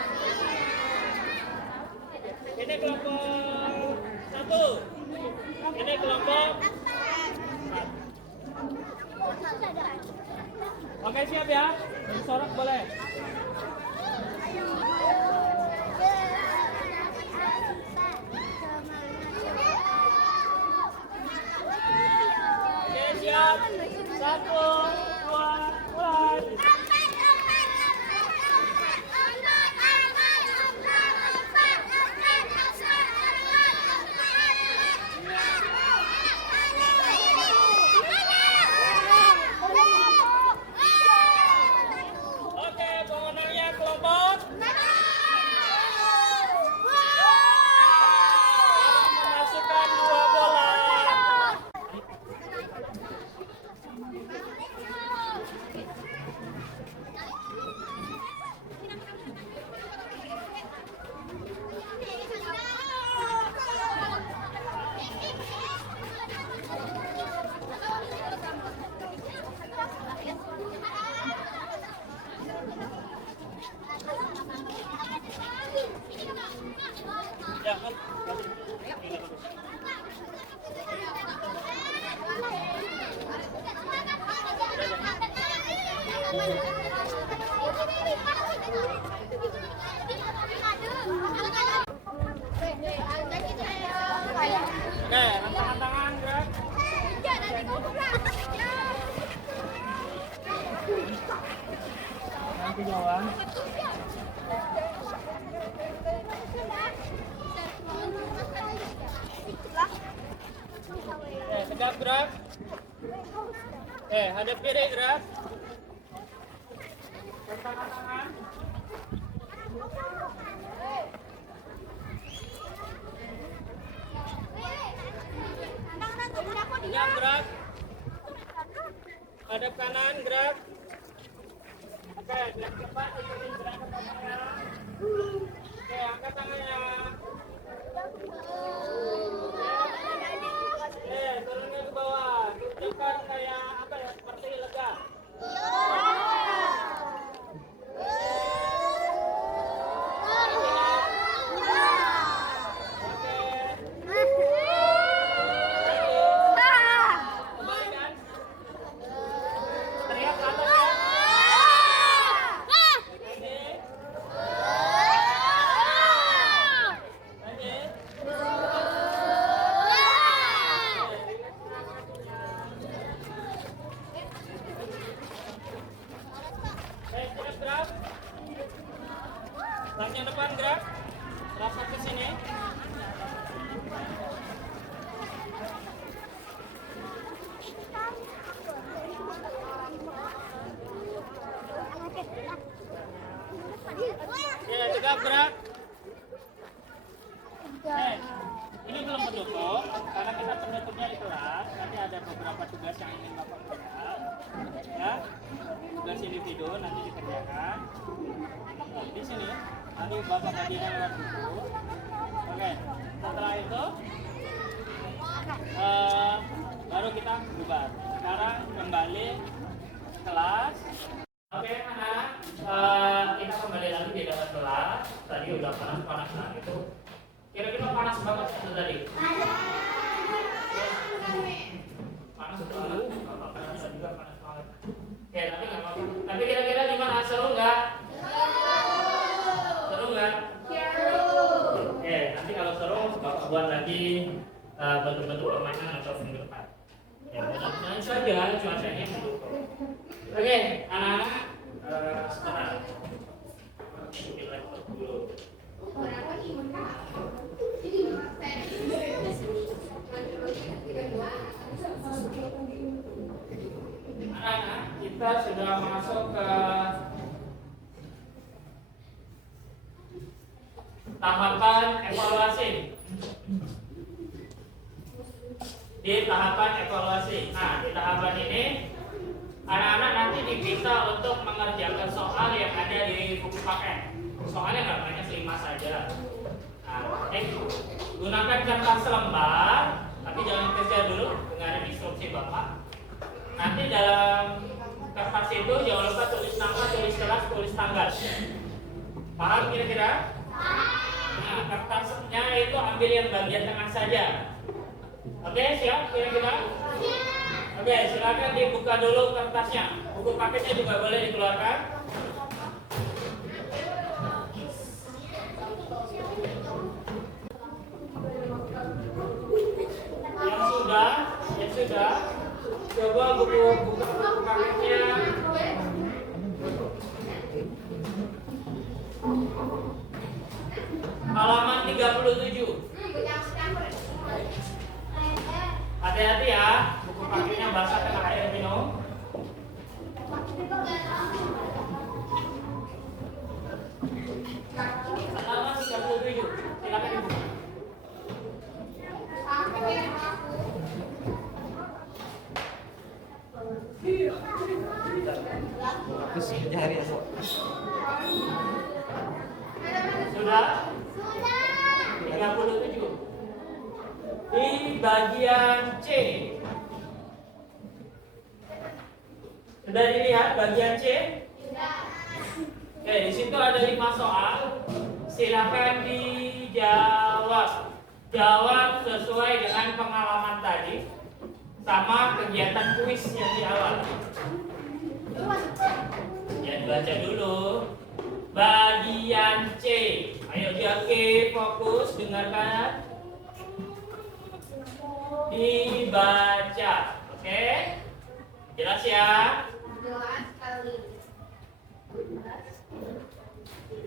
Ini kelompok 1. Ini kelompok 4. Oke, siap ya. Bersorak boleh. Oke, siap. 1, 2, mulai. Oke, pemenangnya kelompok memasukkan 2 bola. Ya, oke, rentangkan tangan, gerak. Nanti jalan. Tegap gerak. Hadap kiri gerak. Rentangkan tangan. Tegap gerak. Hadap kanan gerak. Oke, gerak cepat, ikutin gerakan tangannya. Oke, angkat tangannya. Turunnya ke bawah. Tunjukkan kayak apa ya, seperti lega. Kembalikan. Teriak ke atas ya. Gerak. Langkah depan gerak. Rapat ke sini. Ya, tegap gerak. Ini belum penutup, karena kita penutupnya di kelas. Nanti ada beberapa tugas yang ingin Bapak kerjakan. Ya, tugas individu nanti dikerjakan. Di sini, nanti Bapak bagikan lewat buku. Oke, setelah itu baru kita bubar. Sekarang kembali kelas. Oke, anak, kita kembali lagi di dalam kelas. Tadi udah panas-panasan itu. Kira-kira panas banget itu tadi. Panas banget. Panas juga panas banget. Oke, tapi nggak apa-apa. Tapi kira-kira gimana, seru nggak? buat lagi bentuk-bentuk permainan atau minggu depan. Ya, mudah-mudahan saja cuacanya mendukung. Oke, anak-anak, sebentar. Bikin laptop dulu. Anak-anak, kita sudah masuk ke tahapan evaluasi. Di tahapan evaluasi. Nah, di tahapan ini anak-anak nanti diminta untuk mengerjakan soal yang ada di buku paket. Soalnya nggak banyak 5 saja. Nah, gunakan kertas lembar, tapi jangan kerja dulu, dengarin instruksi Bapak. Nanti dalam kertas itu jangan lupa tulis nama, tulis kelas, tulis tanggal. Paham kira-kira? Nah, kertasnya itu ambil yang bagian tengah saja. Oke, siap kira-kira? Oke, silakan dibuka dulu kertasnya. Buku paketnya juga boleh dikeluarkan. Yang sudah, coba buka paketnya. Halaman 37. Hati-hati ya, buku paketnya basah kena air minum. Halaman 37. Silakan dibuka. Sudah? 37. Di bagian C. Sudah dilihat bagian C? Oke, di situ ada 5 soal. Silakan dijawab. Jawab sesuai dengan pengalaman tadi sama kegiatan kuis yang di awal. Ya, dibaca dulu. Bagian C. Ayo Jaki, fokus dengarkan. Dibaca. Oke? Jelas ya? Jelas sekali.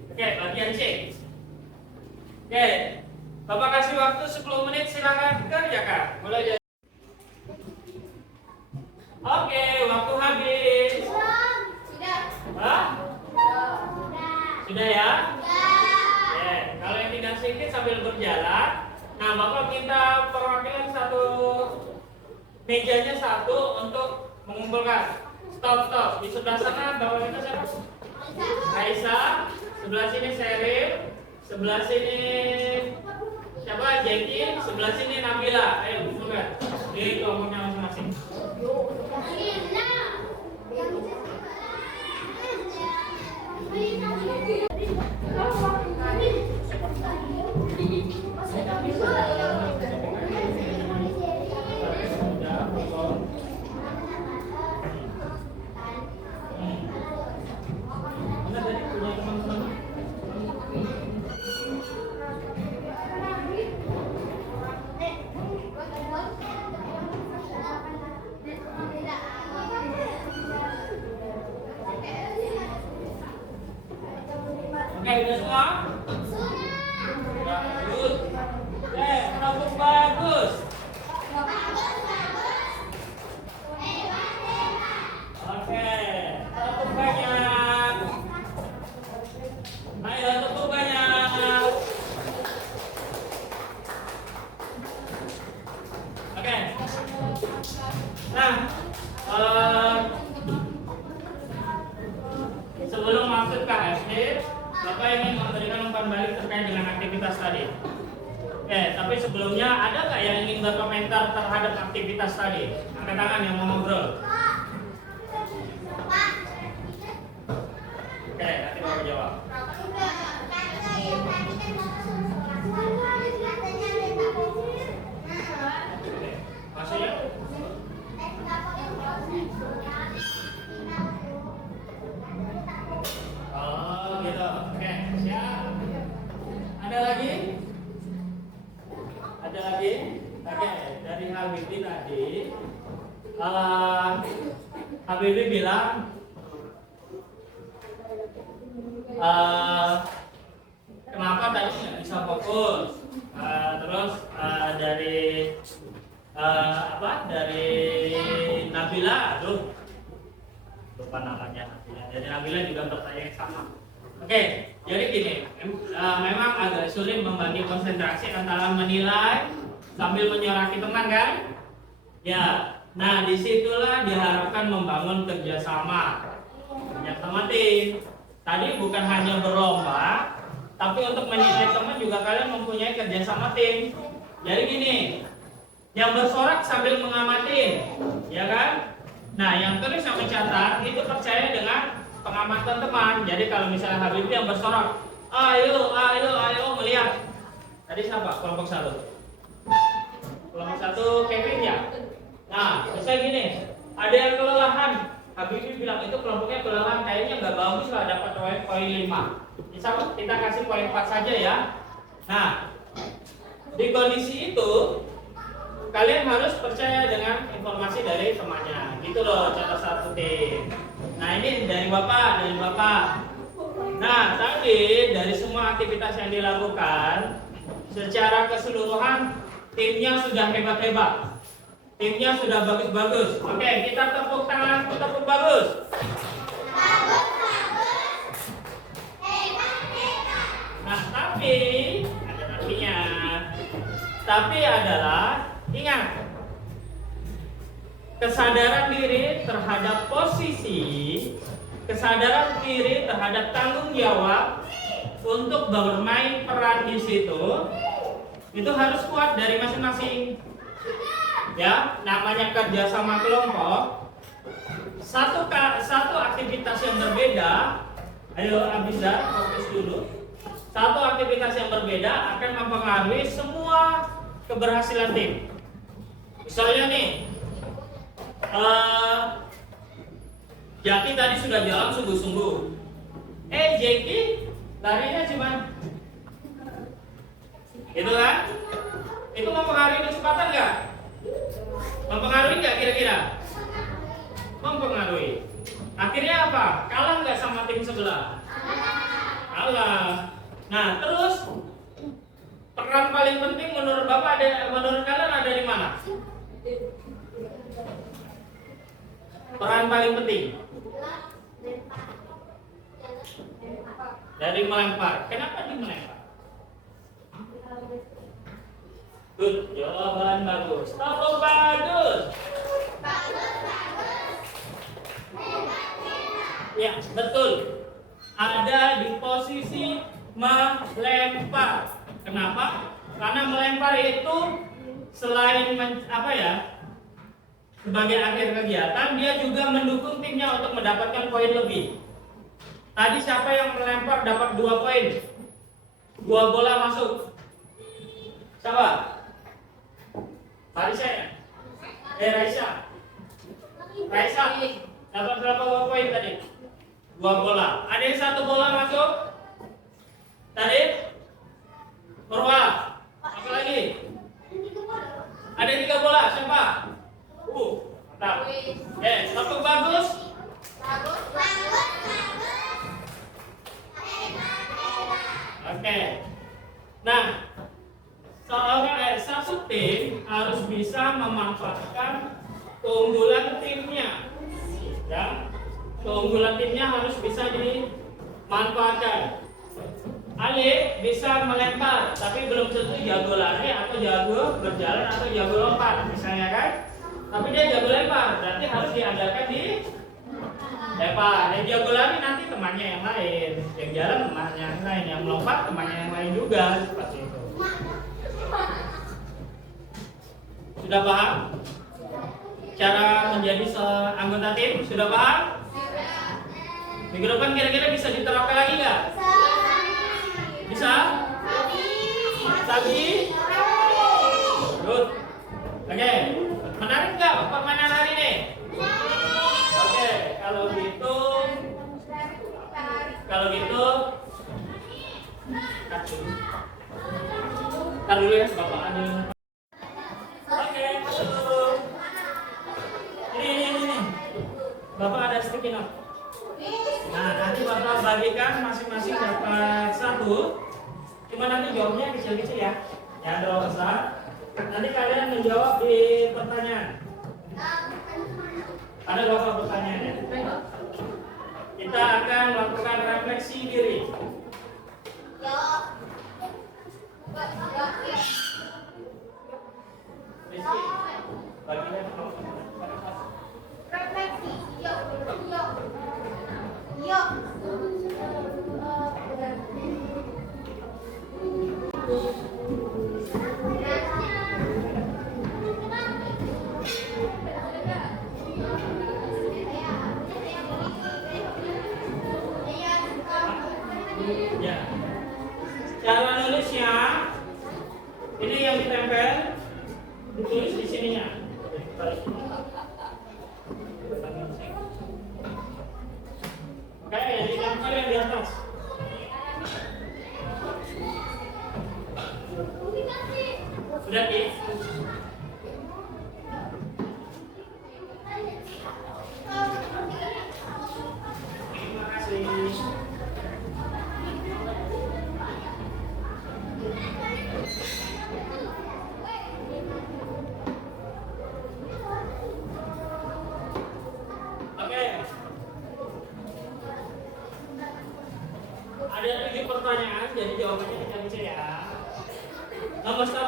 Oke, bagian C. Oke. Bapak kasih waktu 10 menit, silakan kerjakan. Mulai dari. Oke, waktu habis. Sudah. Hah? Sudah ya? Oke, kalau yang tinggal sedikit sambil berjalan. Nah, Bapak minta perwakilan satu mejanya satu untuk mengumpulkan. Stop. Di sebelah sana Bapak minta siapa? Aisyah. Sebelah sini Sheryl. Sebelah sini siapa? Jackie. Sebelah sini Nabila. Ayo kumpulkan di kelompoknya masing-masing. Oke, udah semua? Bagus. Menabung bagus. Oke, tepuk banyak. Ayo tepuk banyak. Oke. Nah, sebelum masuk ke KFD, Bapak ingin memberikan umpan balik terkait dengan aktivitas tadi. Oke, tapi sebelumnya ada nggak yang ingin berkomentar terhadap aktivitas tadi? Angkat tangan yang mau ngobrol. Oke, nanti Bapak jawab. Oke, masuk ya? Oh gitu, oke, siap. Ada lagi? Ada lagi? Oke, dari Habibie tadi. Habibie bilang kenapa tadi nggak bisa fokus? Terus dari dari Nabila, aduh lupa namanya. Dari Nabila juga bertanya yang sama. Oke, jadi gini, memang agak sulit membagi konsentrasi antara menilai sambil menyoraki teman kan? Ya, nah disitulah diharapkan membangun kerjasama tim. Tadi bukan hanya berlomba, tapi untuk menilai teman juga kalian mempunyai kerjasama tim. Jadi gini, yang bersorak sambil mengamati, ya kan? Nah, yang tulis yang mencatat itu percaya dengan pengamatan teman. Jadi kalau misalnya Habibie yang bersorak, ayo melihat. Tadi siapa? Kelompok 1. Kelompok 1 Kevin ya. Nah, misalnya gini, ada yang kelelahan. Habibie bilang itu kelompoknya kelelahan, kayaknya nggak bagus lah dapat poin 5. Misal kita kasih poin 4 saja ya. Nah, di kondisi itu kalian harus percaya dengan informasi dari temannya. Gitu loh cara satu tim. Nah, ini dari Bapak. Nah, tadi dari semua aktivitas yang dilakukan secara keseluruhan timnya sudah hebat-hebat. Timnya sudah bagus-bagus. Oke, kita tepuk tangan, tepuk bagus. Nah, tapi ada tapinya. Tapi adalah ingat, kesadaran diri terhadap posisi, kesadaran diri terhadap tanggung jawab untuk bermain peran di situ itu harus kuat dari masing-masing. Ya, namanya kerja sama kelompok. Satu aktivitas yang berbeda, ayo Abiza fokus dulu. Satu aktivitas yang berbeda akan mempengaruhi semua keberhasilan tim. Misalnya nih, Jaki tadi sudah jalan sungguh-sungguh. Jaki larinya cuman gitu kan? Itu mempengaruhi kecepatan nggak? Mempengaruhi nggak kira-kira? Mempengaruhi. Akhirnya apa? Kalah nggak sama tim sebelah? Kalah. Nah, terus peran paling penting menurut Bapak menurut kalian ada di mana? Peran paling penting dari melempar. Kenapa di melempar? Good, jawaban bagus. Tepuk bagus. Ya, betul. Ada di posisi melempar. Kenapa? Karena melempar itu selain sebagai akhir kegiatan, dia juga mendukung timnya untuk mendapatkan poin lebih. Tadi siapa yang melempar dapat 2 poin? 2 bola masuk. Siapa? Raisa dapat berapa poin tadi? 2 bola. Ada yang 1 bola masuk? Tadi? Purwa. Apa lagi? Ada 3 bola. Siapa? Mantap. Tepuk bagus. Oke. Nah, satu tim harus bisa memanfaatkan keunggulan timnya. Ya, keunggulan timnya harus bisa dimanfaatkan. Ali bisa melempar, tapi belum tentu jago lari atau jago berjalan atau jago lompat, misalnya kan? Tapi dia jago lempar, berarti harus diandalkan di lempar. Yang jago lari nanti temannya yang lain, yang jalan temannya yang lain, yang melompat temannya yang lain juga, seperti itu. Sudah paham? Cara menjadi anggota tim, sudah paham? Minggu depan kira-kira bisa diterapkan lagi nggak? Bisa? Sabi? Good. Oke. Menarik nggak permainan hari ini? Oke. Kalau gitu cut dulu ya, Bapak ada Kino? Nah, nanti Bapak bagikan masing-masing dapat 1. Cuma nanti jawabnya kecil-kecil ya. Jangan terlalu besar. Nanti kalian menjawab di pertanyaan. Ada beberapa pertanyaan ya. Kita akan melakukan refleksi diri. Rizky, bagikan Refleksi. Yuk. ya. Cara nulisnya ini yang ditempel ditulis di sininya. Oke, yang ditempel yang di atas. Sudah Ki? Terima kasih. Oke. Ada 7 pertanyaan, jadi jawabannya kecil-kecil ya. Nomor 1.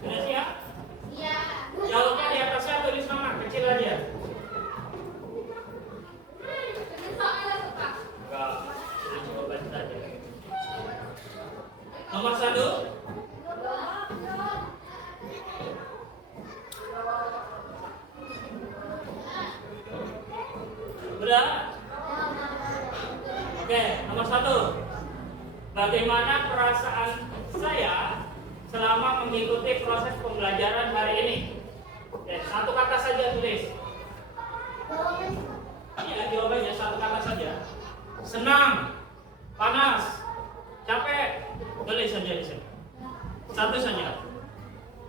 Sudah siap? Iya. Jawabnya di atasnya tulis nama, kecil aja. Enggak, ini cuma baca aja. Nomor 1. Udah? Oke, nomor 1. Bagaimana perasaan saya selama mengikuti proses pembelajaran hari ini? Oke, 1 kata saja tulis. Iya, jawabannya 1 kata saja. Senang, panas, capek. Tulis saja di sini. 1 saja.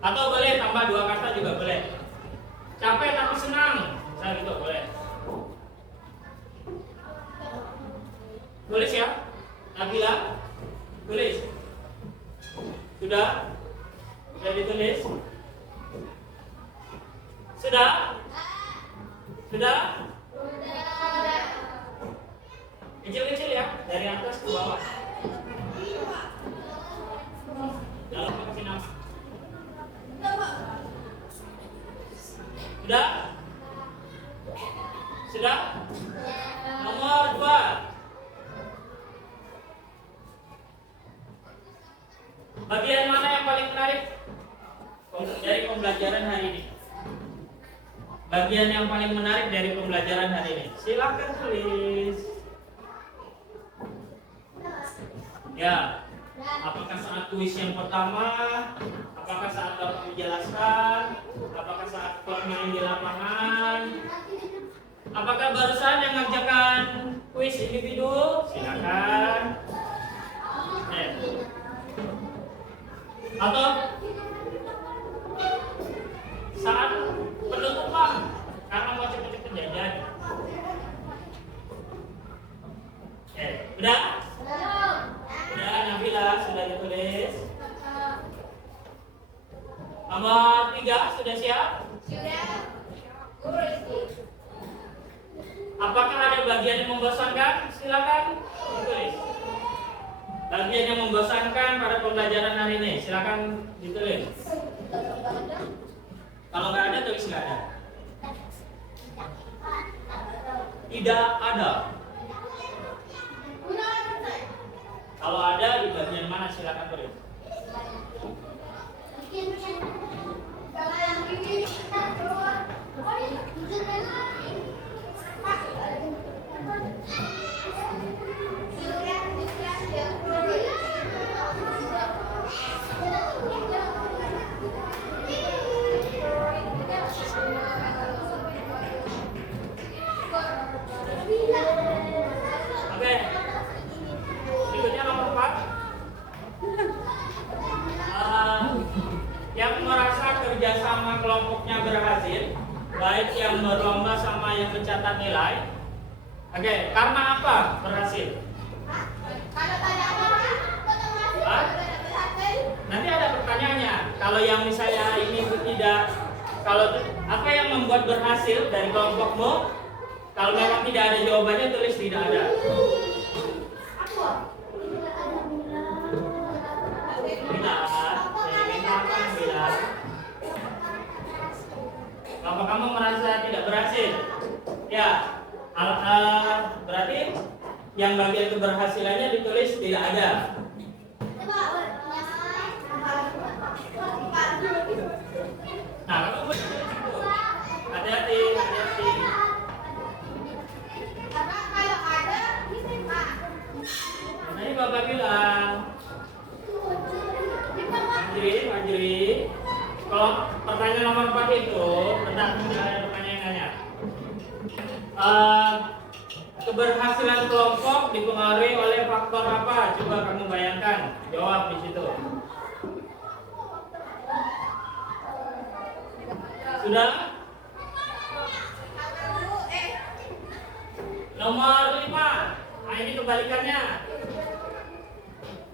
Atau boleh tambah 2 kata juga boleh. Capek tapi senang. Saya gitu boleh. Tulis ya. Nabila, tulis. Sudah? Sudah ditulis? Sudah? Sudah? Kecil-kecil ya, dari atas ke bawah. Dalam kasih nama. Sudah? Sudah? Nomor 2. Bagian mana yang paling menarik dari pembelajaran hari ini? Bagian yang paling menarik dari pembelajaran hari ini. Silakan tulis. Ya. Apakah saat kuis yang pertama? Apakah saat Bapak menjelaskan? Apakah saat bermain di lapangan? Apakah barusan yang mengerjakan kuis individu? Silakan. Atau saat penutupan karena mau cepet-cepet jajan. Udah? Udah, Nabila sudah ditulis. Nomor 3 sudah siap? Sudah. Apakah ada bagian yang membosankan? Silakan ditulis. Bagian yang membosankan pada pembelajaran hari ini, silakan ditulis. Kalau nggak ada, tulis nggak ada. Tidak ada. Kalau ada, di bagian mana silakan tulis. Oke. Berikutnya nomor 4. Yang merasa kerjasama kelompoknya berhasil, baik yang berlomba sama yang mencatat nilai, Oke, karena apa berhasil? Kalau tanya apa? Hah? Nanti ada pertanyaannya. Kalau yang misalnya ini tidak, kalau apa yang membuat berhasil dari kelompokmu? Kalau memang tidak ada jawabannya, tulis tidak ada. Bilang, saya minta apa yang bilang? Kalau kamu merasa tidak berhasil, ya, berarti yang bagian keberhasilannya ditulis tidak ada. Nah, kamu hati-hati, hati-hati. Tadi Bapak bilang, Manjri, kalau pertanyaan nomor 4 itu, bentar, ada pertanyaan yang nanya. Keberhasilan kelompok dipengaruhi oleh faktor apa? Coba kamu bayangkan, jawab di situ. Sudah? Nomor 5. Nah, ini kebalikannya.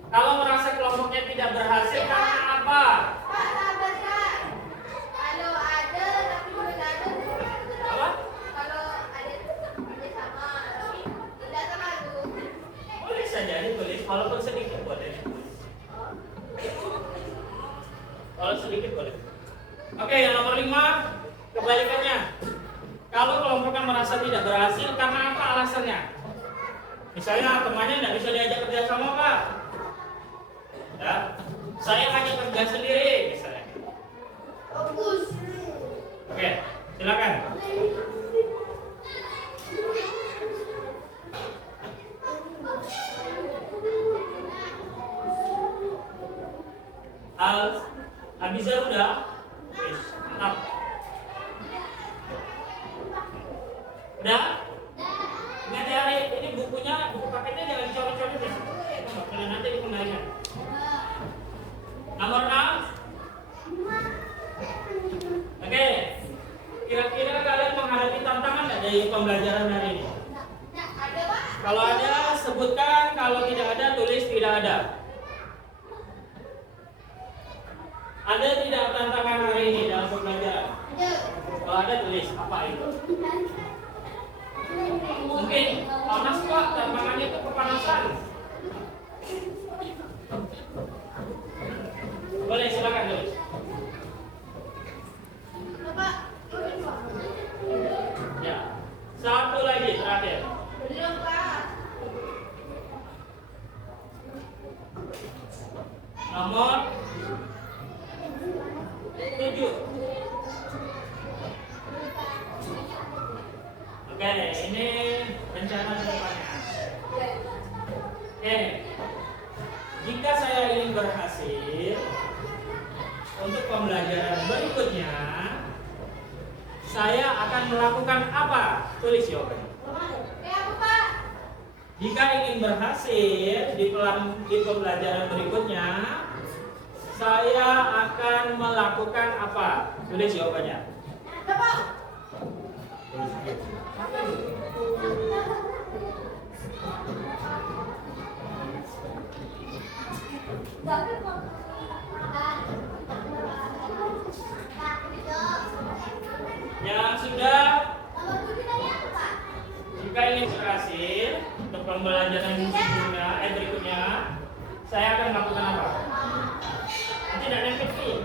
Kalau merasa kelompoknya tidak berhasil karena apa? Kalau ada tapi belum ada. Apa? Kalau ada sama, tidak terlalu. Boleh saja ditulis, walaupun sedikit boleh. Kalau sedikit boleh. Oke, yang nomor 5, kebalikannya. Kalau kelompoknya merasa tidak berhasil karena apa alasannya? Misalnya temannya tidak bisa diajak kerja sama, Pak. Ya, saya hanya kerja sendiri, misalnya. Fokus. Oke, silakan. Abiza udah? Wis, mantap. Udah? Ingat ya, ini bukunya, buku paketnya jangan dicoret-coret ya. Kalau nanti dikembalikan. Nomor 6. Oke. Kira-kira kalian menghadapi tantangan nggak dari pembelajaran hari ini? Ada, Pak? Kalau ada, sebutkan. Kalau tidak ada, tulis tidak ada. Ada tidak tantangan hari ini dalam pembelajaran? Ada. Kalau ada, tulis apa itu? Mungkin panas, Pak, tantangannya itu kepanasan. Boleh, silakan tulis. Bapak, Ya. Satu lagi terakhir. belum, Pak. Nomor 7. Oke, ini rencana kedepannya. Oke, jika saya ingin berhasil untuk pembelajaran berikutnya, saya akan melakukan apa? Tulis jawabannya. Kayak apa, Pak? Jika ingin berhasil di pembelajaran berikutnya, saya akan melakukan apa? Tulis jawabannya. Bapak. Yang sudah, jika ingin berhasil untuk pembelajaran berikutnya, saya akan melakukan apa? Nanti tidak nempel sini.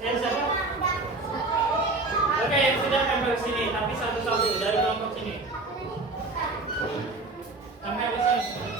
Yang siapa? Oke, yang sudah nempel sini, tapi satu-satu dari kelompok sini. Sampai habis sini.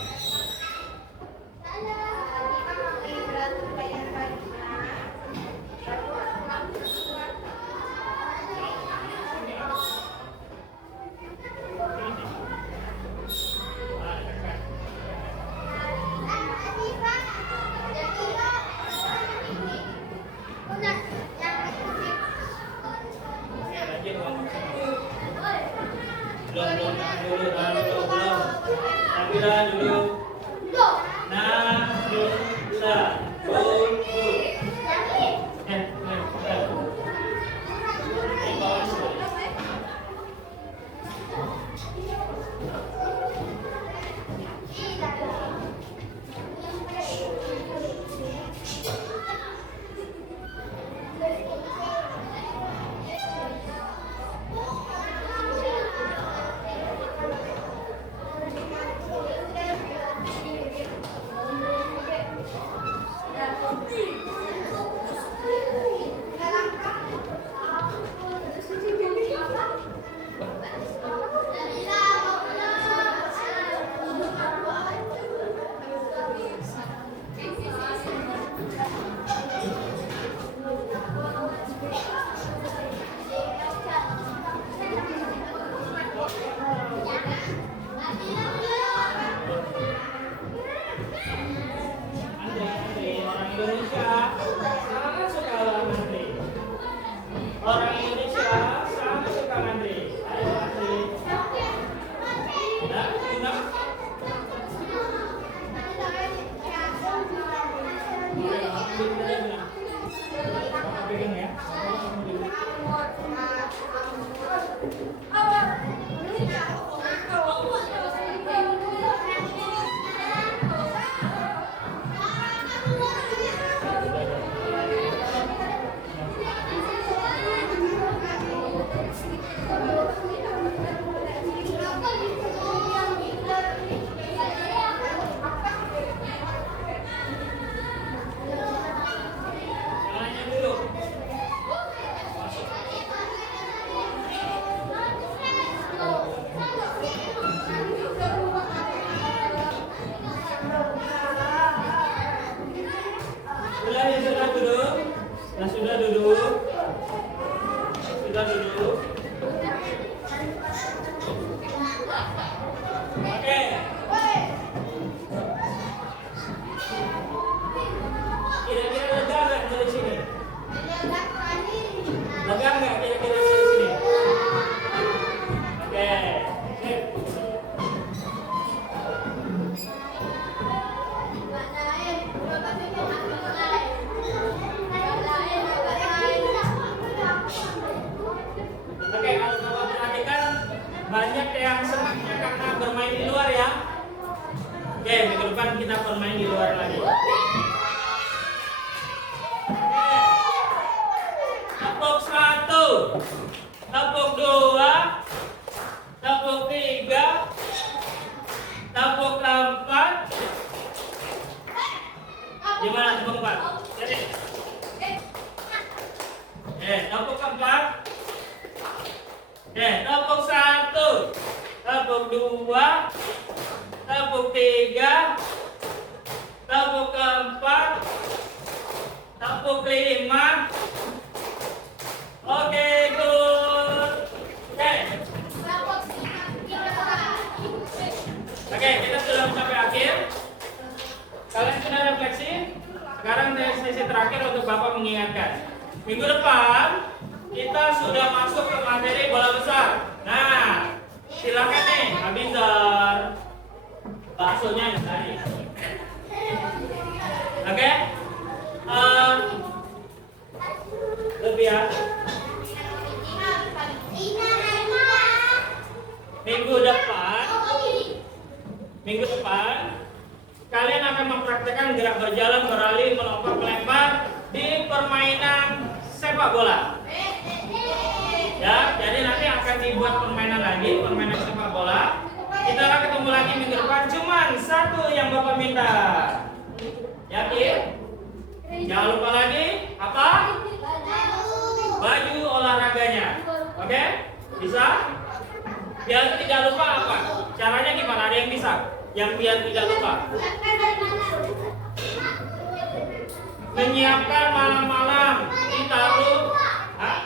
Sila duduk. Oke. Kira-kira lega nggak dari sini? Lega nggak kira-kira dari sini? Oke. Oke, kalau Bapak perhatikan banyak yang senangnya karena bermain di luar ya. Oke, minggu depan kita bermain di luar lagi. Tepuk 1, tepuk 2, tepuk 3, tepuk 4. Gimana tepuk 4? Jadi. Tepuk 4. Tepuk 1, tepuk 2, tepuk 3, tepuk 4, tepuk 5. Oke, good. Oke, kita sudah sampai akhir. Kalian sudah refleksi? Sekarang sesi terakhir untuk Bapak mengingatkan. Minggu depan kita sudah masuk ke materi bola besar. Nah, silakan nih, Abizar. Baksonya yang tadi. Oke? Lebih ya. Minggu depan kalian akan mempraktekkan gerak berjalan, berlari, melompat, melempar di permainan sepak bola. Ya, jadi nanti akan dibuat permainan lagi, permainan sepak bola. Kita akan ketemu lagi minggu depan. Cuman satu yang Bapak minta. Yakin? Jangan lupa lagi apa? Baju olahraganya. Oke? Bisa? Biar tidak lupa apa? Caranya gimana? Ada yang bisa? Yang biar tidak lupa. Menyiapkan malam-malam ditaruh. Hah?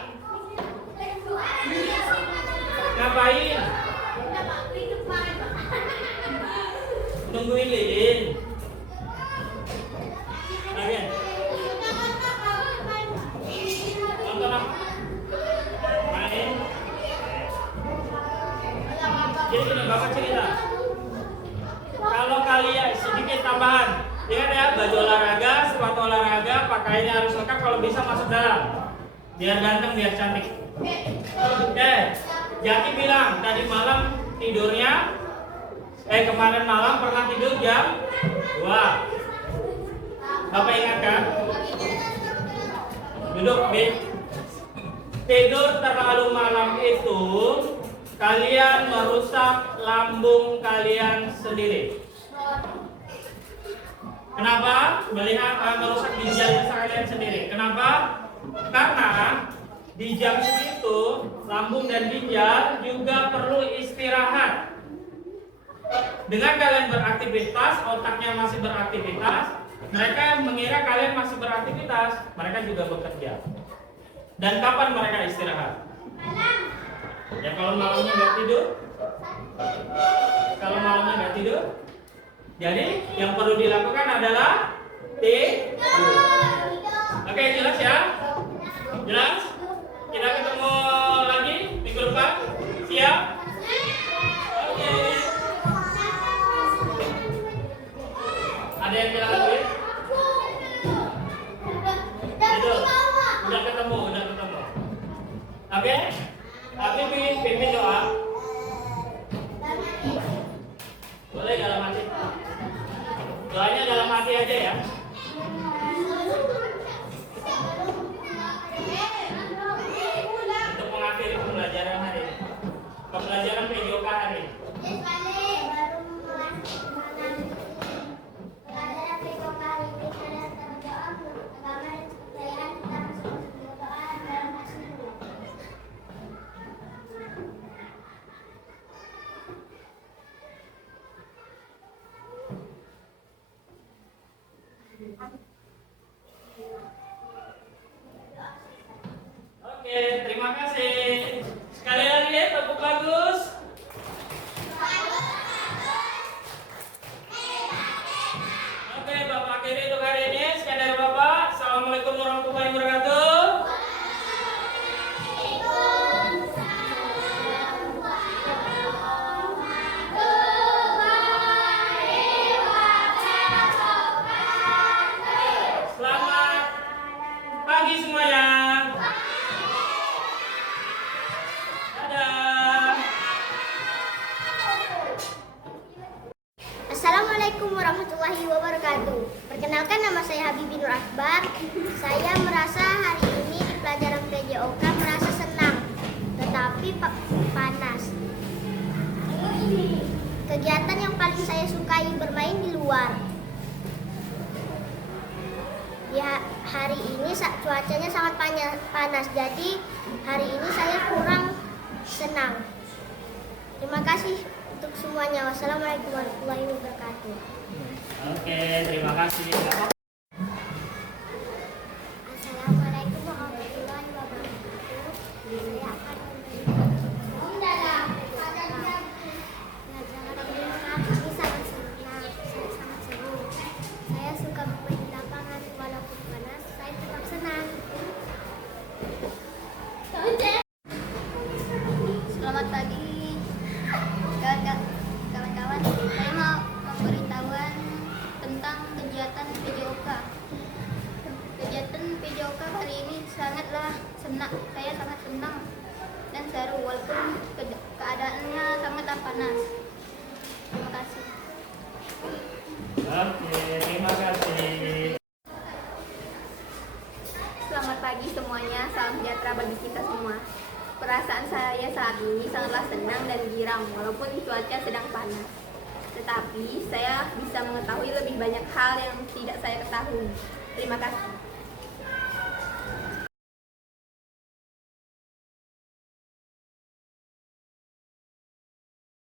Ngapain? Nungguin lilin. Oke. Nonton apa? Main. Jadi gini, Bapak cerita. Kalau kalian sedikit tambahan, ingat ya, baju olahraga, sepatu olahraga, pakaiannya harus lengkap, kalau bisa masuk dalam. Biar ganteng, biar cantik. Jaki bilang tadi malam tidurnya kemarin malam pernah tidur jam 2. Bapak ingatkan? Duduk, Bin. Tidur terlalu malam itu kalian merusak lambung kalian sendiri. Kenapa? Merusak ginjal kalian sendiri. Kenapa? Karena di jam segitu lambung dan ginjal juga perlu istirahat. Dengan kalian beraktivitas, otaknya masih beraktivitas, mereka mengira kalian masih beraktivitas, mereka juga bekerja. Dan kapan mereka istirahat? Ya kalau malamnya nggak tidur. Kalau malamnya nggak tidur, jadi yang perlu dilakukan adalah tidur. Oke, jelas ya? Jelas? Kita ketemu lagi minggu depan. Siap? Oke. Ada yang bilang lagi? Itu. Udah ketemu. Oke? Tapi pimpin doa. Boleh dalam hati. Doanya dalam hati aja ya. terima kasih. Sekali lagi tepuk bagus. Oke, Bapak akhiri untuk hari ini. Sekian dari Bapak. Assalamualaikum warahmatullahi wabarakatuh. Selamat pagi semuanya. Dadah. Assalamualaikum warahmatullahi wabarakatuh. Perkenalkan, nama saya Habibi Nur Akbar. Saya merasa hari ini di pelajaran PJOK merasa senang, tetapi panas. Kegiatan yang paling saya sukai bermain di luar. Ya, hari ini cuacanya sangat panas, jadi hari ini saya kurang senang. Terima kasih untuk semuanya. Wassalamualaikum warahmatullahi wabarakatuh. Oke, terima kasih. Assalamualaikum warahmatullahi wabarakatuh. Saya akan ini sangat senang, saya sangat seru. Saya suka bermain di lapangan walaupun panas, saya tetap senang. Selamat pagi kawan-kawan. Saya mau memberitahuan tentang kegiatan PJOK. Kegiatan PJOK hari ini sangatlah senang. Saya sangat senang dan seru walaupun keadaannya sangat panas. Terima kasih. Oke, terima kasih. Selamat pagi semuanya, salam sejahtera bagi kita semua. Perasaan saya saat ini sangatlah senang dan girang walaupun cuaca sedang panas. Tetapi saya bisa mengetahui lebih banyak hal yang tidak saya ketahui. Terima kasih.